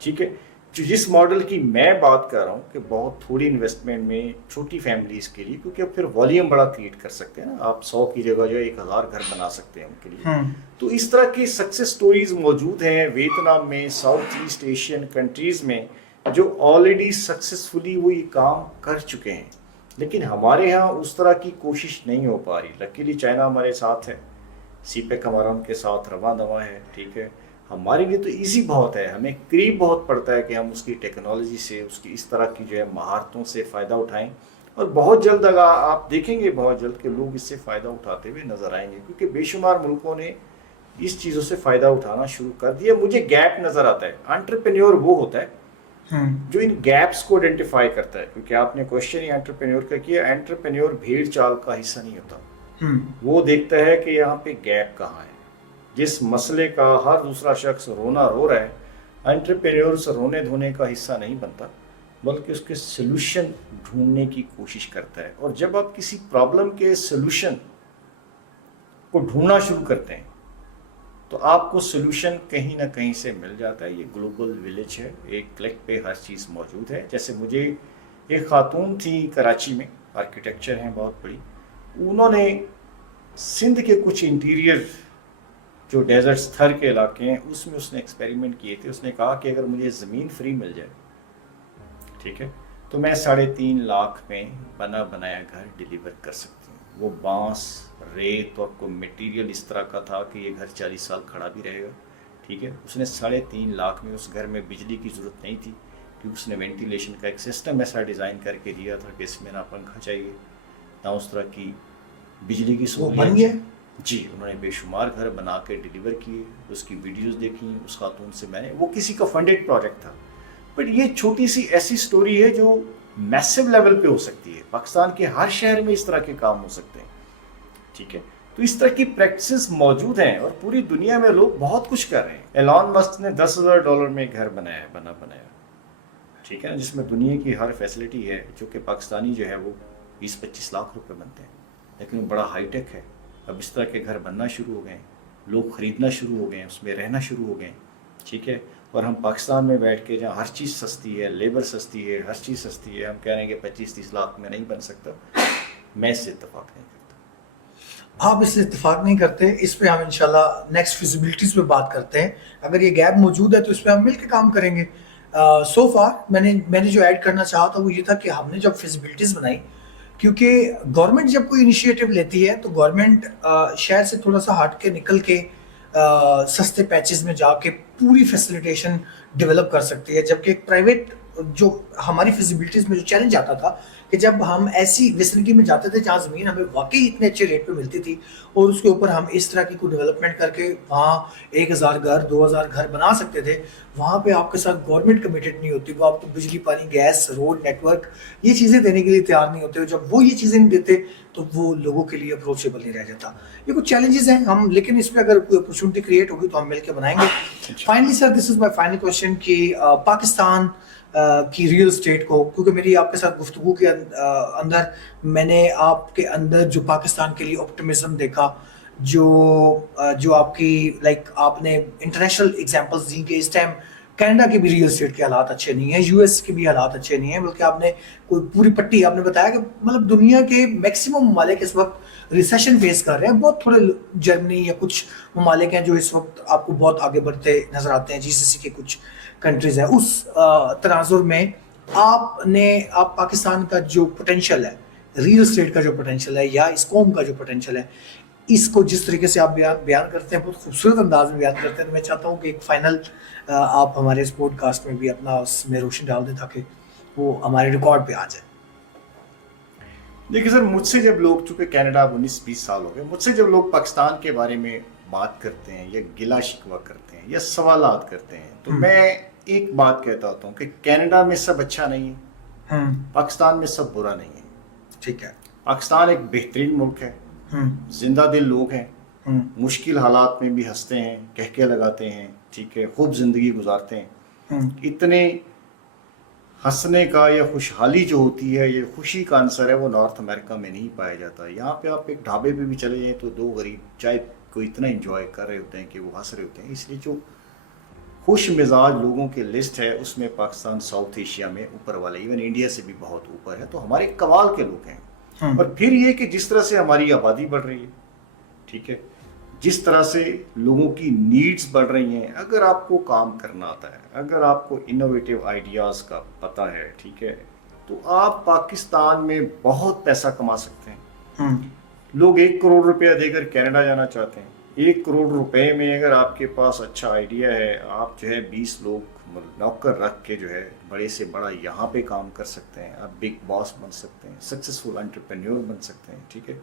ٹھیک ہے. جس ماڈل کی میں بات کر رہا ہوں کہ بہت تھوڑی انویسٹمنٹ میں چھوٹی فیملیز کے لیے، کیونکہ اب پھر والیوم بڑا کریٹ کر سکتے ہیں نا آپ. 100 کی جگہ جو ہے 1000 گھر بنا سکتے ہیں ان کے لیے. تو اس طرح کی سکسیس سٹوریز موجود ہیں ویتنام میں، ساؤتھ ایسٹ ایشین کنٹریز میں، جو آلریڈی سکسیسفلی وہ یہ کام کر چکے ہیں. لیکن ہمارے ہاں اس طرح کی کوشش نہیں ہو پا رہی. لکیلی چائنا ہمارے ساتھ ہے، سی پیک ہمارا ان کے ساتھ رواں دواں ہے، ٹھیک ہے. ہمارے لیے تو ایزی بہت ہے، ہمیں قریب بہت پڑتا ہے کہ ہم اس کی ٹیکنالوجی سے، اس کی اس طرح کی جو ہے مہارتوں سے فائدہ اٹھائیں. اور بہت جلد اگر آپ دیکھیں گے بہت جلد کہ لوگ اس سے فائدہ اٹھاتے ہوئے نظر آئیں گے، کیونکہ بے شمار ملکوں نے اس چیزوں سے فائدہ اٹھانا شروع کر دیا. مجھے گیپ نظر آتا ہے. انٹرپرینیور وہ ہوتا ہے جو ان گیپس کو آئیڈینٹیفائی کرتا ہے. کیونکہ آپ نے کوشچن ہی انٹرپرینیور کا کیا. انٹرپرینیور بھیڑ چال کا حصہ نہیں ہوتا. وہ دیکھتا ہے کہ یہاں پہ گیپ کہاں ہے. جس مسئلے کا ہر دوسرا شخص رونا رو رہا ہے، انٹرپرینیور سے رونے دھونے کا حصہ نہیں بنتا، بلکہ اس کے سلوشن ڈھونڈنے کی کوشش کرتا ہے. اور جب آپ کسی پرابلم کے سلوشن کو ڈھونڈنا شروع کرتے ہیں تو آپ کو سلوشن کہیں نہ کہیں سے مل جاتا ہے. یہ گلوبل ولیج ہے، ایک کلک پہ ہر چیز موجود ہے. جیسے مجھے ایک خاتون تھی کراچی میں، آرکیٹیکچر ہیں بہت بڑی، انہوں نے سندھ کے کچھ انٹیریئر جو ڈیزرٹس تھر کے علاقے ہیں اس میں اس نے ایکسپیریمنٹ کیے تھے. اس نے کہا کہ اگر مجھے زمین فری مل جائے، ٹھیک ہے، تو میں 3.5 لاکھ میں بنا بنایا گھر ڈیلیور کر سکتی ہوں. وہ بانس، ریت اور کوئی مٹیریل اس طرح کا تھا کہ یہ گھر 40 سال کھڑا بھی رہے گا، ٹھیک ہے. اس نے 3.5 لاکھ میں، اس گھر میں بجلی کی ضرورت نہیں تھی، کیونکہ اس نے وینٹیلیشن کا ایک سسٹم ایسا ڈیزائن کر کے دیا تھا کہ اس میں نہ پنکھا چاہیے نہ اس طرح کی بجلی کی سہولیت. جی، انہوں نے بے شمار گھر بنا کے ڈیلیور کیے. اس کی ویڈیوز دیکھی اس خاتون سے میں نے. وہ کسی کا فنڈڈ پروجیکٹ تھا، بٹ یہ چھوٹی سی ایسی سٹوری ہے جو میسو لیول پہ ہو سکتی ہے. پاکستان کے ہر شہر میں اس طرح کے کام ہو سکتے ہیں، ٹھیک ہے. تو اس طرح کی پریکٹسز موجود ہیں اور پوری دنیا میں لوگ بہت کچھ کر رہے ہیں. ایلان مسک نے $10,000 میں گھر بنایا، بنایا، ٹھیک ہے نا، جس میں دنیا کی ہر فیسلٹی ہے، جو کہ پاکستانی جو ہے وہ 20-25 لاکھ روپے بنتے ہیں، لیکن وہ بڑا ہائی ٹیک ہے. اب اس طرح کے گھر بننا شروع ہو گئے ہیں، لوگ خریدنا شروع ہو گئے ہیں، اس میں رہنا شروع ہو گئے ہیں، ٹھیک ہے. اور ہم پاکستان میں بیٹھ کے جہاں ہر چیز سستی ہے, لیبر سستی ہے, ہر چیز سستی ہے, ہم کہہ رہے ہیں کہ 25-30 لاکھ میں نہیں بن سکتا, میں اس سے اتفاق نہیں کرتا. آپ اس سے اتفاق نہیں کرتے, اس پہ ہم انشاءاللہ نیکسٹ فیزیبلٹیز پہ بات کرتے ہیں. اگر یہ گیپ موجود ہے تو اس پہ ہم مل کے کام کریں گے. سو فار میں نے جو ایڈ کرنا چاہا تھا وہ یہ تھا کہ ہم نے جب فیزیبلٹیز بنائی, کیونکہ گورنمنٹ جب کوئی انیشیٹو لیتی ہے تو گورنمنٹ شہر سے تھوڑا سا ہٹ کے نکل کے سستے پیچز میں جا کے پوری فیسیلیٹیشن ڈیولپ کر سکتی ہے, جبکہ ایک پرائیویٹ جو ہماری فیزیبلٹیز میں جو چیلنج آتا تھا کہ جب ہم ایسی ویسنٹی میں جاتے تھے جہاں زمین ہمیں واقعی اتنے اچھے ریٹ پہ ملتی تھی اور اس کے اوپر ہم اس طرح کی کوئی ڈیولپمنٹ کر کے وہاں 1000 گھر 2000 گھر بنا سکتے تھے, وہاں پہ آپ کے ساتھ گورنمنٹ کمیٹڈ نہیں ہوتی, وہ آپ کو بجلی پانی گیس روڈ نیٹ ورک یہ چیزیں دینے کے لیے تیار نہیں ہوتے. جب وہ یہ چیزیں نہیں دیتے تو وہ لوگوں کے لیے اپروچیبل نہیں رہ جاتا. یہ کچھ چیلنجز ہیں ہم, لیکن اس پہ اگر کوئی اپرچونٹی کریٹ ہوگی تو ہم مل کے بنائیں گے. Finally sir, this is my final question کہ پاکستان کی ریئل اسٹیٹ کو, کیونکہ میری آپ کے ساتھ گفتگو کے اندر میں نے آپ کے اندر جو پاکستان کے لیے آپٹیمزم دیکھا, جو آپ کی لائک آپ نے انٹرنیشنل ایگزامپلس دی کہ اس ٹائم کینیڈا کے بھی ریئل اسٹیٹ کے حالات اچھے نہیں ہیں, یو ایس کے بھی حالات اچھے نہیں ہیں, بلکہ آپ نے کوئی پوری پٹی آپ نے بتایا کہ مطلب دنیا کے میکسیمم ممالک اس وقت ریسیشن فیس کر رہے ہیں. بہت تھوڑے جرمنی یا کچھ ممالک ہیں جو اس وقت آپ کو بہت آگے بڑھتے نظر آتے ہیں, جی سی سی کے کچھ کنٹریز ہیں. اس تناظر میں آپ پاکستان کا جو پوٹینشیل ہے, ریئل اسٹیٹ کا جو پوٹینشیل ہے یا اس قوم کا جو پوٹینشیل ہے, اس کو جس طریقے سے آپ بیان کرتے ہیں, بہت خوبصورت انداز میں بیان کرتے ہیں, تو میں چاہتا ہوں کہ ایک فائنل آپ ہمارے اس پوڈ کاسٹ میں بھی اپنا اس میں روشنی ڈال دیں تاکہ وہ ہمارے ریکارڈ پہ آ جائے. دیکھیے سر, مجھ سے جب لوگ, چونکہ کینیڈا 19-20 سال ہو گئے, مجھ سے جب لوگ پاکستان کے بارے میں بات کرتے ہیں یا گلا شکوہ کرتے ہیں یا سوالات کرتے ہیں, تو میں ایک بات کہتا ہوتا ہوں کہ کینیڈا میں سب اچھا نہیں ہے, پاکستان میں سب برا نہیں ہے. ٹھیک ہے, پاکستان ایک بہترین ملک ہے, زندہ دل لوگ ہیں, مشکل حالات میں بھی ہنستے ہیں, کہکے لگاتے ہیں, ٹھیک ہے, خوب زندگی گزارتے ہیں. اتنے ہنسنے کا یا خوشحالی جو ہوتی ہے, یہ خوشی کا عنصر ہے, وہ نارتھ امریکہ میں نہیں پایا جاتا. یہاں پہ آپ ایک ڈھابے پہ بھی چلے جائیں تو 2 غریب چائے کو اتنا انجوائے کر رہے ہوتے ہیں کہ وہ ہنس رہے ہوتے ہیں. اس لیے جو خوش مزاج لوگوں کے لسٹ ہے اس میں پاکستان ساؤتھ ایشیا میں اوپر والا, ایون انڈیا سے بھی بہت اوپر ہے. تو ہمارے کمال کے لوگ ہیں. اور پھر یہ کہ جس طرح سے ہماری آبادی بڑھ رہی ہے, ٹھیک ہے, جس طرح سے لوگوں کی نیڈز بڑھ رہی ہیں, اگر آپ کو کام کرنا آتا ہے, اگر آپ کو انوویٹیو آئیڈیاز کا پتہ ہے, ٹھیک ہے, تو آپ پاکستان میں بہت پیسہ کما سکتے ہیں. لوگ 1 کروڑ روپیہ دے کر کینیڈا جانا چاہتے ہیں. 1 کروڑ روپے میں اگر آپ کے پاس اچھا آئیڈیا ہے, آپ جو ہے 20 لوگ نوکر رکھ کے جو ہے بڑے سے بڑا یہاں پہ کام کر سکتے ہیں. آپ بگ باس بن سکتے ہیں, سکسیسفل انٹرپرینیور بن سکتے ہیں. ٹھیک ہے,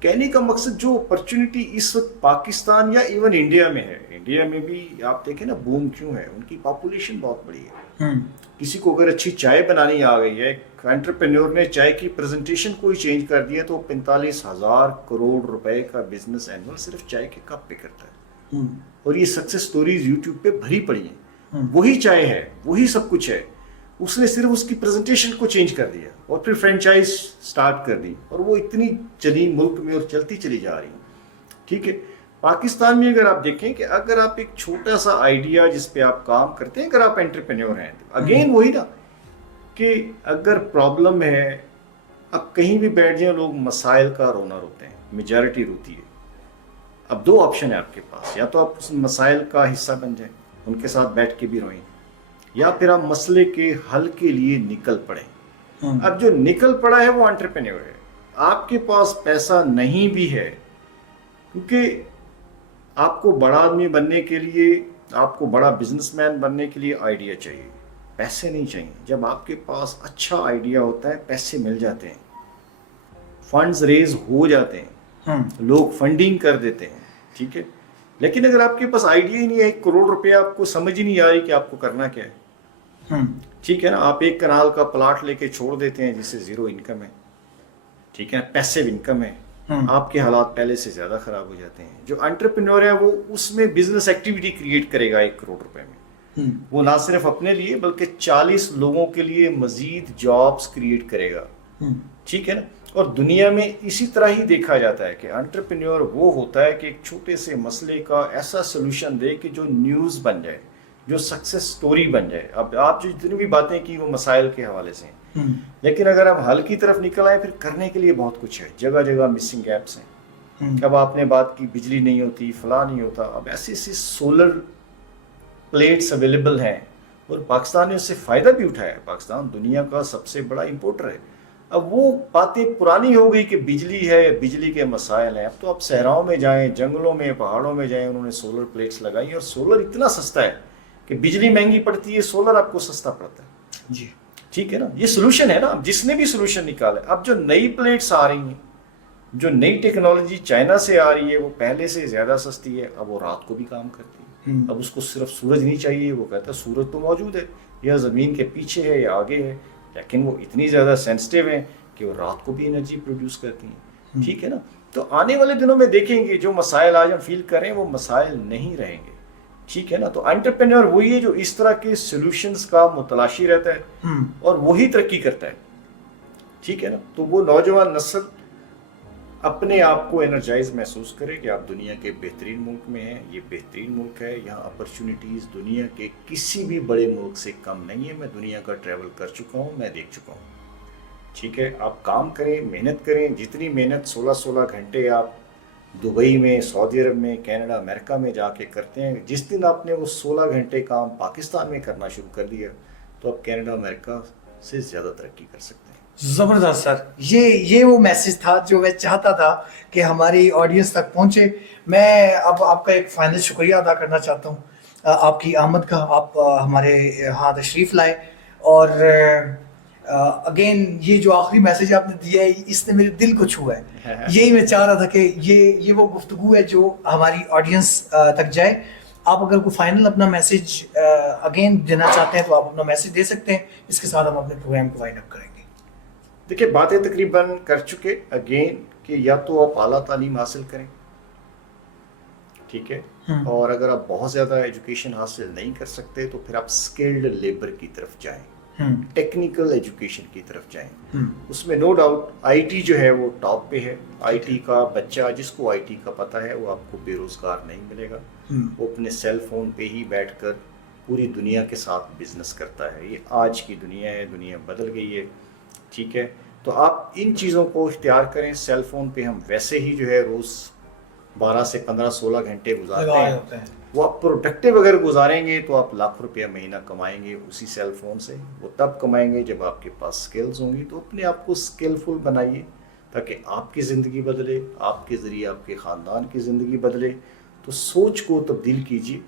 کہنے کا مقصد جو اپرچونٹی اس وقت پاکستان یا ایون انڈیا میں ہے, انڈیا میں بھی آپ دیکھیں نا بوم کیوں ہے, ان کی پاپولیشن بہت بڑی ہے. کسی کو اگر اچھی چائے بنانی آ گئی ہے, ایک انٹرپرینیور نے چائے کی پریزنٹیشن کوئی چینج کر دیا تو 45,000 کروڑ روپے کا بزنس اینول صرف چائے کے کپ پہ کرتا ہے. اور یہ سکسیس سٹوریز یوٹیوب پہ بھری پڑی ہیں. وہی چائے ہے, وہی سب کچھ ہے, اس نے صرف اس کی پریزنٹیشن کو چینج کر دیا اور پھر فرینچائز سٹارٹ کر دی, اور وہ اتنی چلی ملک میں اور چلتی چلی جا رہی. ٹھیک ہے, پاکستان میں اگر آپ دیکھیں کہ اگر آپ ایک چھوٹا سا آئیڈیا جس پہ آپ کام کرتے ہیں, اگر آپ انٹرپرینیور ہیں, اگین وہی نا کہ اگر پرابلم ہے, اب کہیں بھی بیٹھ جائیں لوگ مسائل کا رونا روتے ہیں, میجارٹی روتی ہے. اب 2 آپشن ہے آپ کے پاس, یا تو آپ اس مسائل کا حصہ بن جائیں, ان کے ساتھ بیٹھ کے بھی روئیں, یا پھر آپ مسئلے کے حل کے لیے نکل پڑیں. اب جو نکل پڑا ہے وہ انٹرپرینیور ہے. آپ کے پاس پیسہ نہیں بھی ہے, کیونکہ آپ کو بڑا آدمی بننے کے لیے, آپ کو بڑا بزنس مین بننے کے لیے آئیڈیا چاہیے, پیسے نہیں چاہیے. جب آپ کے پاس اچھا آئیڈیا ہوتا ہے پیسے مل جاتے ہیں, فنڈز ریز ہو جاتے ہیں, لوگ فنڈنگ کر دیتے ہیں. ٹھیک ہے, لیکن اگر آپ کے پاس آئیڈیا ہی نہیں ہے, 1 کروڑ روپے آپ کو سمجھ ہی نہیں آ رہی کہ آپ کو کرنا کیا ہے. ٹھیک ہے نا, آپ 1 کنال کا پلاٹ لے کے چھوڑ دیتے ہیں جس سے 0 انکم ہے. ٹھیک ہے, پیسیو انکم ہے, آپ کے حالات پہلے سے زیادہ خراب ہو جاتے ہیں. جو انٹرپرینور ہے وہ اس میں بزنس ایکٹیویٹی کریٹ کرے گا 1 کروڑ روپے میں, وہ نہ صرف اپنے لیے بلکہ 40 لوگوں کے لیے مزید جابز کریٹ کرے گا. ٹھیک ہے نا, اور دنیا میں اسی طرح ہی دیکھا جاتا ہے کہ انٹرپرینور وہ ہوتا ہے کہ ایک چھوٹے سے مسئلے کا ایسا سلوشن دے کہ جو نیوز بن جائے, جو سکسیس سٹوری بن جائے. اب آپ جو جتنی بھی باتیں کی وہ مسائل کے حوالے سے ہیں, ہم، لیکن اگر ہم حل کی طرف نکل آئیں پھر کرنے کے لیے بہت کچھ ہے. جگہ جگہ مسنگ گیپس ہیں. ہم، اب آپ نے بات کی بجلی نہیں ہوتی, فلاں نہیں ہوتا. اب ایسی ایسی سولر پلیٹس اویلیبل ہیں اور پاکستان نے اس سے فائدہ بھی اٹھایا ہے. پاکستان دنیا کا سب سے بڑا امپورٹر ہے. اب وہ باتیں پرانی ہو گئی کہ بجلی ہے, بجلی کے مسائل ہیں. اب تو آپ صحراؤں میں جائیں, جنگلوں میں, پہاڑوں میں جائیں, انہوں نے سولر پلیٹس لگائی اور سولر اتنا سستا ہے کہ بجلی مہنگی پڑتی ہے, سولر آپ کو سستا پڑتا ہے. جی ٹھیک ہے نا, یہ سولوشن ہے نا. جس نے بھی سولوشن نکالا ہے. اب جو نئی پلیٹس آ رہی ہیں, جو نئی ٹیکنالوجی چائنا سے آ رہی ہے, وہ پہلے سے زیادہ سستی ہے. اب وہ رات کو بھی کام کرتی ہے. ہم، اب اس کو صرف سورج نہیں چاہیے, وہ کہتا ہے سورج تو موجود ہے, یا زمین کے پیچھے ہے یا آگے ہے, لیکن وہ اتنی زیادہ سینسٹیو ہیں کہ وہ رات کو بھی انرجی پروڈیوس کرتی ہیں. ٹھیک ہے نا. تو آنے والے دنوں میں دیکھیں گے جو مسائل آج ہم فیل کر رہے ہیں وہ مسائل نہیں رہیں گے. ٹھیک ہے نا. تو انٹرپرینور وہی ہے جو اس طرح کے سولوشنز کا متلاشی رہتا ہے ہم، اور وہی ترقی کرتا ہے. ٹھیک ہے نا. تو وہ نوجوان نسل اپنے آپ کو انرجائز محسوس کرے کہ آپ دنیا کے بہترین ملک میں ہیں. یہ بہترین ملک ہے, یہاں اپرچونیٹیز دنیا کے کسی بھی بڑے ملک سے کم نہیں ہے. میں دنیا کا ٹریول کر چکا ہوں, میں دیکھ چکا ہوں. ٹھیک ہے. آپ کام کریں, محنت کریں. جتنی محنت 16 گھنٹے آپ دبئی میں, سعودی عرب میں, کینیڈا, امریکہ میں جا کے کرتے ہیں, جس دن آپ نے وہ 16 گھنٹے کام پاکستان میں کرنا شروع کر دیا تو آپ کینیڈا, امریکہ سے زیادہ ترقی کر سکتے ہیں. زبردست سر. یہ وہ میسج تھا جو میں چاہتا تھا کہ ہماری آڈینس تک پہنچے. میں اب آپ کا ایک فائنل شکریہ ادا کرنا چاہتا ہوں آپ کی آمد کا. آپ ہمارے ہاں تشریف لائے اور اگین یہ جو آخری میسج آپ نے دیا ہے اس نے میرے دل کو چھوا ہے. یہی میں چاہ رہا تھا کہ یہ وہ گفتگو ہے جو ہماری آڈینس تک جائے. آپ اگر کوئی فائنل اپنا میسج اگین دینا چاہتے ہیں تو آپ اپنا میسج دے سکتے ہیں. اس کے ساتھ ہم اپنے پروگرام کو وائنڈ اپ کریں گے. دیکھیں, باتیں تقریباً کر چکے اگین کہ یا تو آپ اعلیٰ تعلیم حاصل کریں. ٹھیک ہے. اور اگر آپ بہت زیادہ ایجوکیشن حاصل نہیں کر سکتے تو پھر آپ اسکلڈ لیبر کی طرف جائیں, ٹیکنیکل ایجوکیشن کی طرف جائیں. اس میں نو ڈاؤٹ آئی ٹی جو ہے وہ ٹاپ پہ ہے. آئی ٹی کا بچہ جس کو آئی ٹی کا پتہ ہے وہ آپ کو بے روزگار نہیں ملے گا. وہ اپنے سیل فون پہ ہی بیٹھ کر پوری دنیا کے ساتھ بزنس کرتا ہے. یہ آج کی دنیا ہے, دنیا بدل گئی ہے. ٹھیک ہے. تو آپ ان چیزوں کو اختیار کریں. سیل فون پہ ہم ویسے ہی جو ہے روز 12 سے 15 16 گھنٹے گزارتے ہیں. وہ آپ پروڈکٹیو اگر گزاریں گے تو آپ لاکھ روپیہ مہینہ کمائیں گے اسی سیل فون سے. وہ تب کمائیں گے جب آپ کے پاس سکلز ہوں گی. تو اپنے آپ کو سکلفل بنائیے تاکہ آپ کی زندگی بدلے, آپ کے ذریعے آپ کے خاندان کی زندگی بدلے. تو سوچ کو تبدیل کیجیے.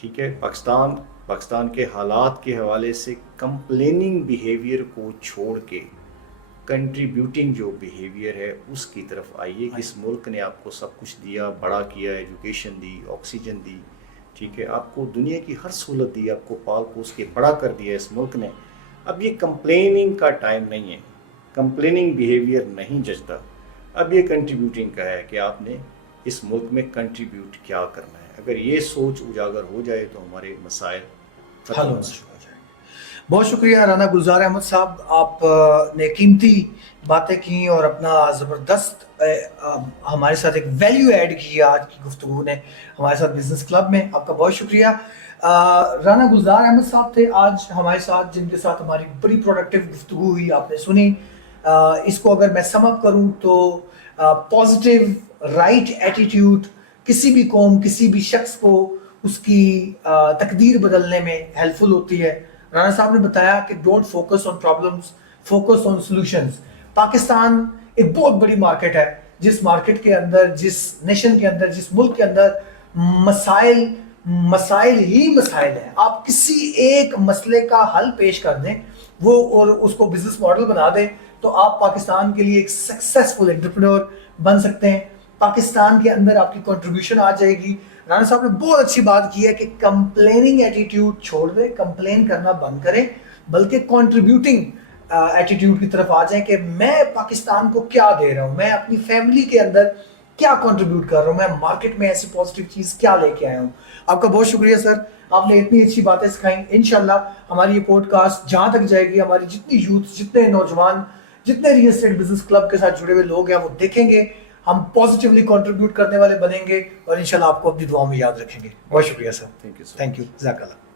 ٹھیک ہے. پاکستان کے حالات کے حوالے سے کمپلیننگ بیہیویئر کو چھوڑ کے کنٹریبیوٹنگ جو بیہیویئر ہے اس کی طرف آئیے. اس ملک نے آپ کو سب کچھ دیا, بڑا کیا, ایجوکیشن دی, آکسیجن دی. ٹھیک ہے. آپ کو دنیا کی ہر سہولت دی, آپ کو پال پوس کے بڑا کر دیا اس ملک نے. اب یہ کمپلیننگ کا ٹائم نہیں ہے. کمپلیننگ بیہیویئر نہیں جچتا. اب یہ کنٹریبیوٹنگ کا ہے کہ آپ نے اس ملک میں کنٹریبیوٹ کیا کرنا ہے. اگر یہ سوچ اجاگر ہو جائے تو ہمارے مسائل ختم ہو جائیں. بہت شکریہ رانا گلزار احمد صاحب. آپ نے قیمتی باتیں کی اور اپنا زبردست ہمارے ساتھ ایک ویلیو ایڈ کی آج کی گفتگو نے ہمارے ساتھ بزنس کلب میں. آپ کا بہت شکریہ. رانا گلزار احمد صاحب تھے آج ہمارے ساتھ جن کے ساتھ ہماری بڑی پروڈکٹیو گفتگو ہوئی, آپ نے سنی. اس کو اگر میں سم اپ کروں تو پازیٹیو رائٹ ایٹیٹیوڈ کسی بھی قوم, کسی بھی شخص کو اس کی تقدیر بدلنے میں ہیلپ فل ہوتی ہے. رانا صاحب نے بتایا کہ don't focus on problems, focus on solutions. Pakistan ایک بہت بڑی مارکیٹ ہے, جس مارکیٹ کے اندر, جس نیشن کے اندر, جس ملک کے اندر مسائل ہی مسائل ہیں. آپ کسی ایک مسئلے کا حل پیش کر دیں وہ اور اس کو بزنس ماڈل بنا دیں تو آپ پاکستان کے لیے ایک سکسیسفل انٹرپرینور بن سکتے ہیں. پاکستان کے اندر آپ کی کنٹریبیوشن آ جائے گی. رانا صاحب نے بہت اچھی بات کی ہے کہ کمپلیننگ ایٹیٹیوڈ چھوڑ دیں, کمپلین کرنا بند کریں, بلکہ کنٹریبیوٹنگ ایٹیٹیوڈ کی طرف آ جائیں کہ میں پاکستان کو کیا دے رہا ہوں, میں اپنی فیملی کے اندر کیا کنٹریبیوٹ کر رہا ہوں, میں مارکیٹ میں ایسی پازیٹیو چیز کیا لے کے آیا ہوں. آپ کا بہت شکریہ سر, آپ نے اتنی اچھی باتیں سکھائیں. انشاءاللہ ہماری یہ پوڈ کاسٹ جہاں تک جائے گی, ہماری جتنی یوتھ, جتنے نوجوان, جتنے ریئل اسٹیٹ بزنس کلب کے ساتھ جڑے ہوئے لوگ ہیں وہ دیکھیں گے, ہم پازیٹیولی کنٹریبیوٹ کرنے والے بنیں گے اور انشاءاللہ آپ کو اپنی دعاؤں میں یاد رکھیں گے. بہت شکریہ sir. Thank you. Thank you. جزاک اللہ.